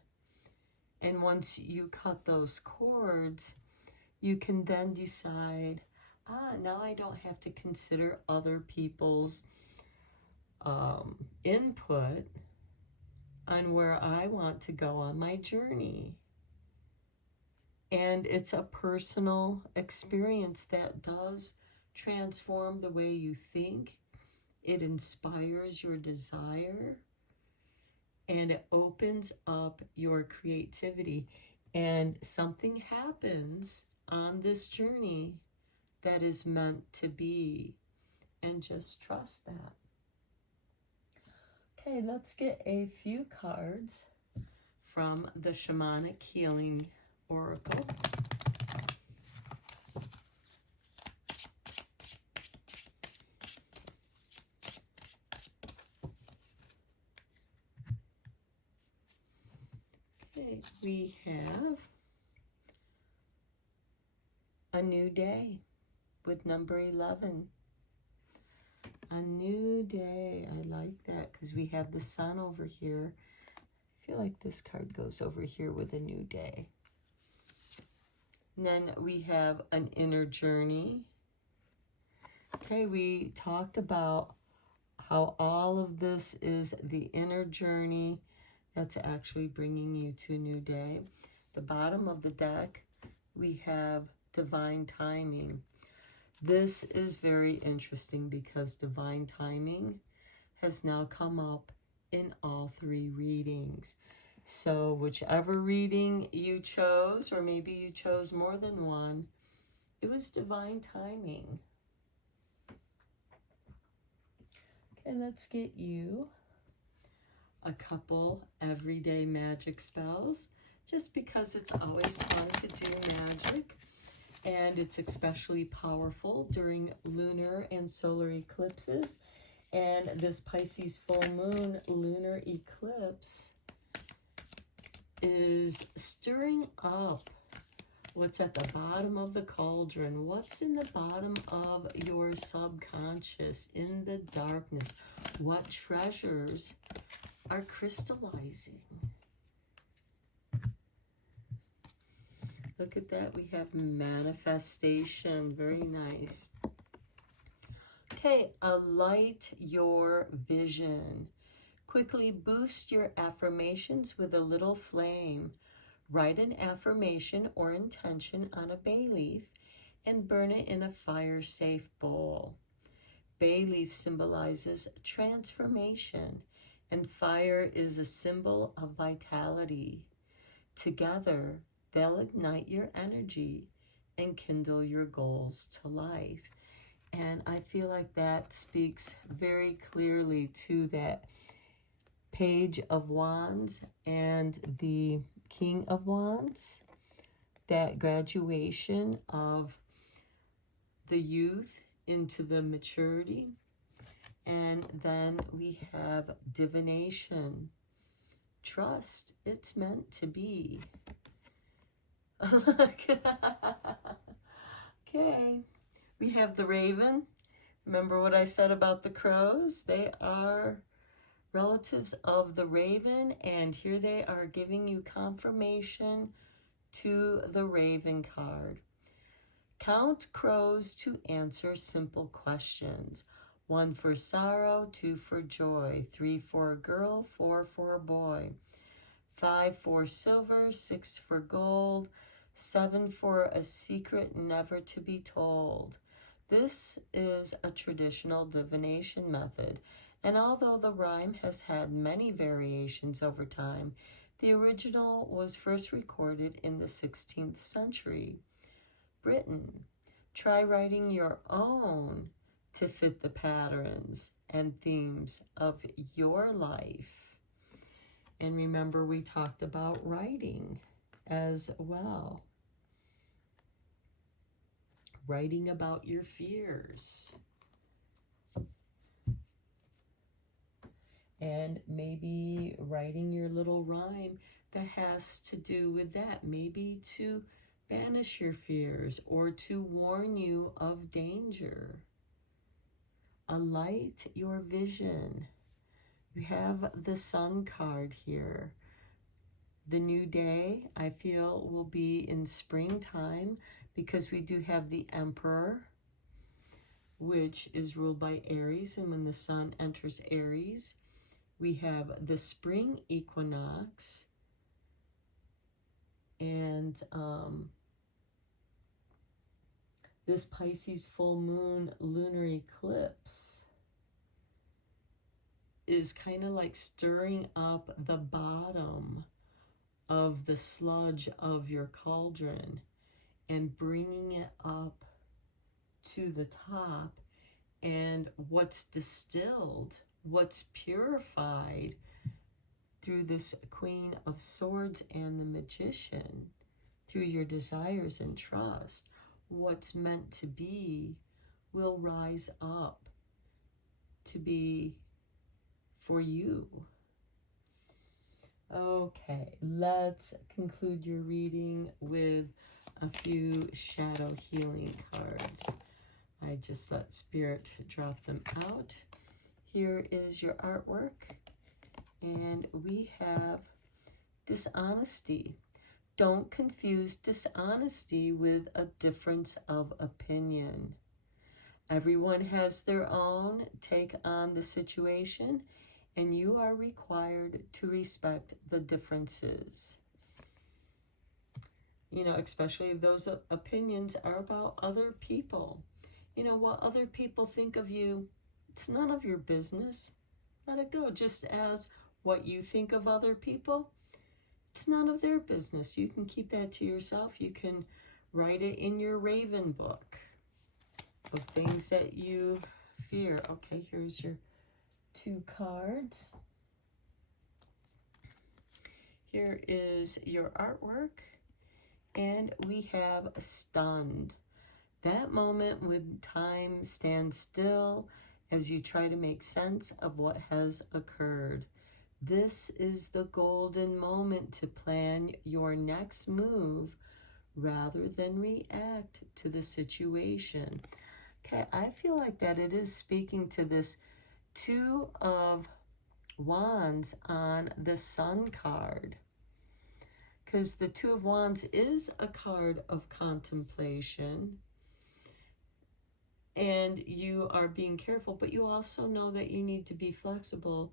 And once you cut those cords, you can then decide, now I don't have to consider other people's input on where I want to go on my journey. And it's a personal experience that does transform the way you think. It inspires your desire, and it opens up your creativity. And something happens on this journey that is meant to be. And just trust that. Okay, let's get a few cards from the Shamanic Healing Oracle. Okay, we have a new day with number 11. A new day. I like that because we have the sun over here. I feel like this card goes over here with a new day. And then we have an inner journey. Okay, we talked about this is the inner journey that's actually bringing you to a new day. The bottom of the deck, we have divine timing. This is very interesting because divine timing has now come up in all three readings. So whichever reading you chose, or maybe you chose more than one, it was divine timing. Okay, let's get you a couple everyday magic spells, just because it's always fun to do magic, and it's especially powerful during lunar and solar eclipses. And this Pisces full moon lunar eclipse is stirring up what's at the bottom of the cauldron, what's in the bottom of your subconscious, in the darkness, what treasures are crystallizing. Look at that, we have manifestation, very nice. Okay, alight your vision. Quickly boost your affirmations with a little flame. Write an affirmation or intention on a bay leaf and burn it in a fire-safe bowl. Bay leaf symbolizes transformation, and fire is a symbol of vitality. Together, they'll ignite your energy and kindle your goals to life. And I feel like that speaks very clearly to that Page of Wands and the King of Wands, that graduation of the youth into the maturity. And then we have divination. Trust, it's meant to be. Okay, we have the raven. Remember what I said about the crows? They are relatives of the raven, and here they are giving you confirmation to the raven card. Count crows to answer simple questions. 1 for sorrow, 2 for joy, 3 for a girl, 4 for a boy, 5 for silver, 6 for gold, 7 for a secret never to be told. This is a traditional divination method, and although the rhyme has had many variations over time, the original was first recorded in the 16th century. Britain. Try writing your own to fit the patterns and themes of your life. And remember, we talked about writing as well. Writing about your fears. And maybe writing your little rhyme that has to do with that. Maybe to banish your fears or to warn you of danger. Alight your vision. You have the Sun card here. The new day, I feel, will be in springtime because we do have the Emperor, which is ruled by Aries. And when the Sun enters Aries, we have the spring equinox, and this Pisces full moon lunar eclipse is kind of like stirring up the bottom of the sludge of your cauldron and bringing it up to the top, and what's distilled, what's purified through this Queen of Swords and the Magician, through your desires and trust, what's meant to be will rise up to be for you. Okay, let's conclude your reading with a few shadow healing cards. I just let Spirit drop them out. Here is your artwork, and we have dishonesty. Don't confuse dishonesty with a difference of opinion. Everyone has their own take on the situation, and you are required to respect the differences. You know, especially if those opinions are about other people. You know, what other people think of you, it's none of your business. Let it go. Just as what you think of other people, it's none of their business. You can keep that to yourself. You can write it in your Raven book of things that you fear. Okay, here's your 2 cards. Here is your artwork. And we have stunned. That moment when time stands still as you try to make sense of what has occurred. This is the golden moment to plan your next move rather than react to the situation. Okay, I feel like that it is speaking to this 2 of Wands on the Sun card. Because the 2 of Wands is a card of contemplation. And you are being careful, but you also know that you need to be flexible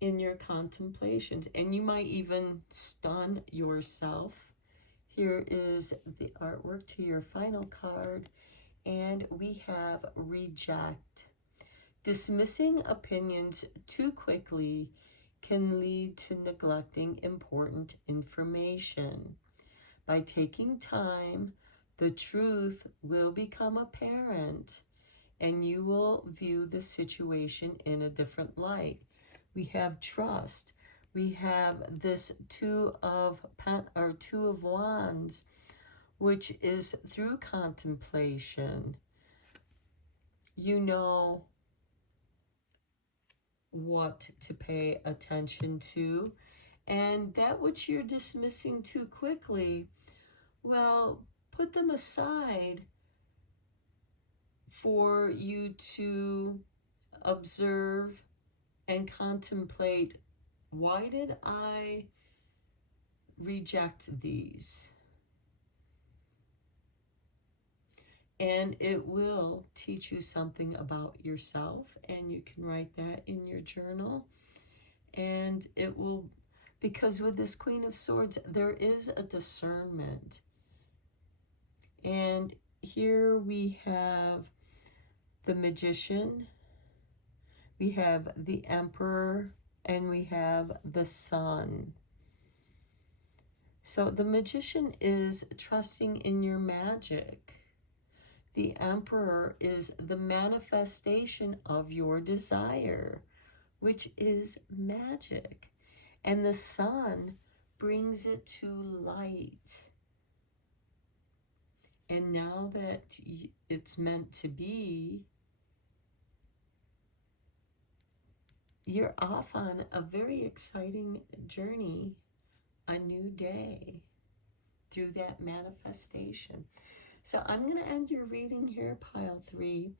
in your contemplations. And you might even stun yourself. Here is the artwork to your final card. And we have reject. Dismissing opinions too quickly can lead to neglecting important information. By taking time, the truth will become apparent and you will view the situation in a different light. We have trust. We have this 2 of Wands, which is through contemplation. You know what to pay attention to, and that which you're dismissing too quickly, well, put them aside for you to observe and contemplate. Why did I reject these? And it will teach you something about yourself, and you can write that in your journal. And it will, because with this Queen of Swords, there is a discernment. And here we have the Magician, we have the Emperor, and we have the Sun. So the Magician is trusting in your magic. The Emperor is the manifestation of your desire, which is magic. And the Sun brings it to light. And now that it's meant to be, you're off on a very exciting journey, a new day through that manifestation. So I'm going to end your reading here, pile 3.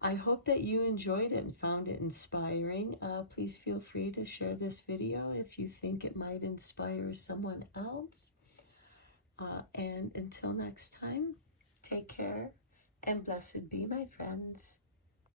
I hope that you enjoyed it and found it inspiring. Please feel free to share this video if you think it might inspire someone else. And until next time, take care and blessed be, my friends.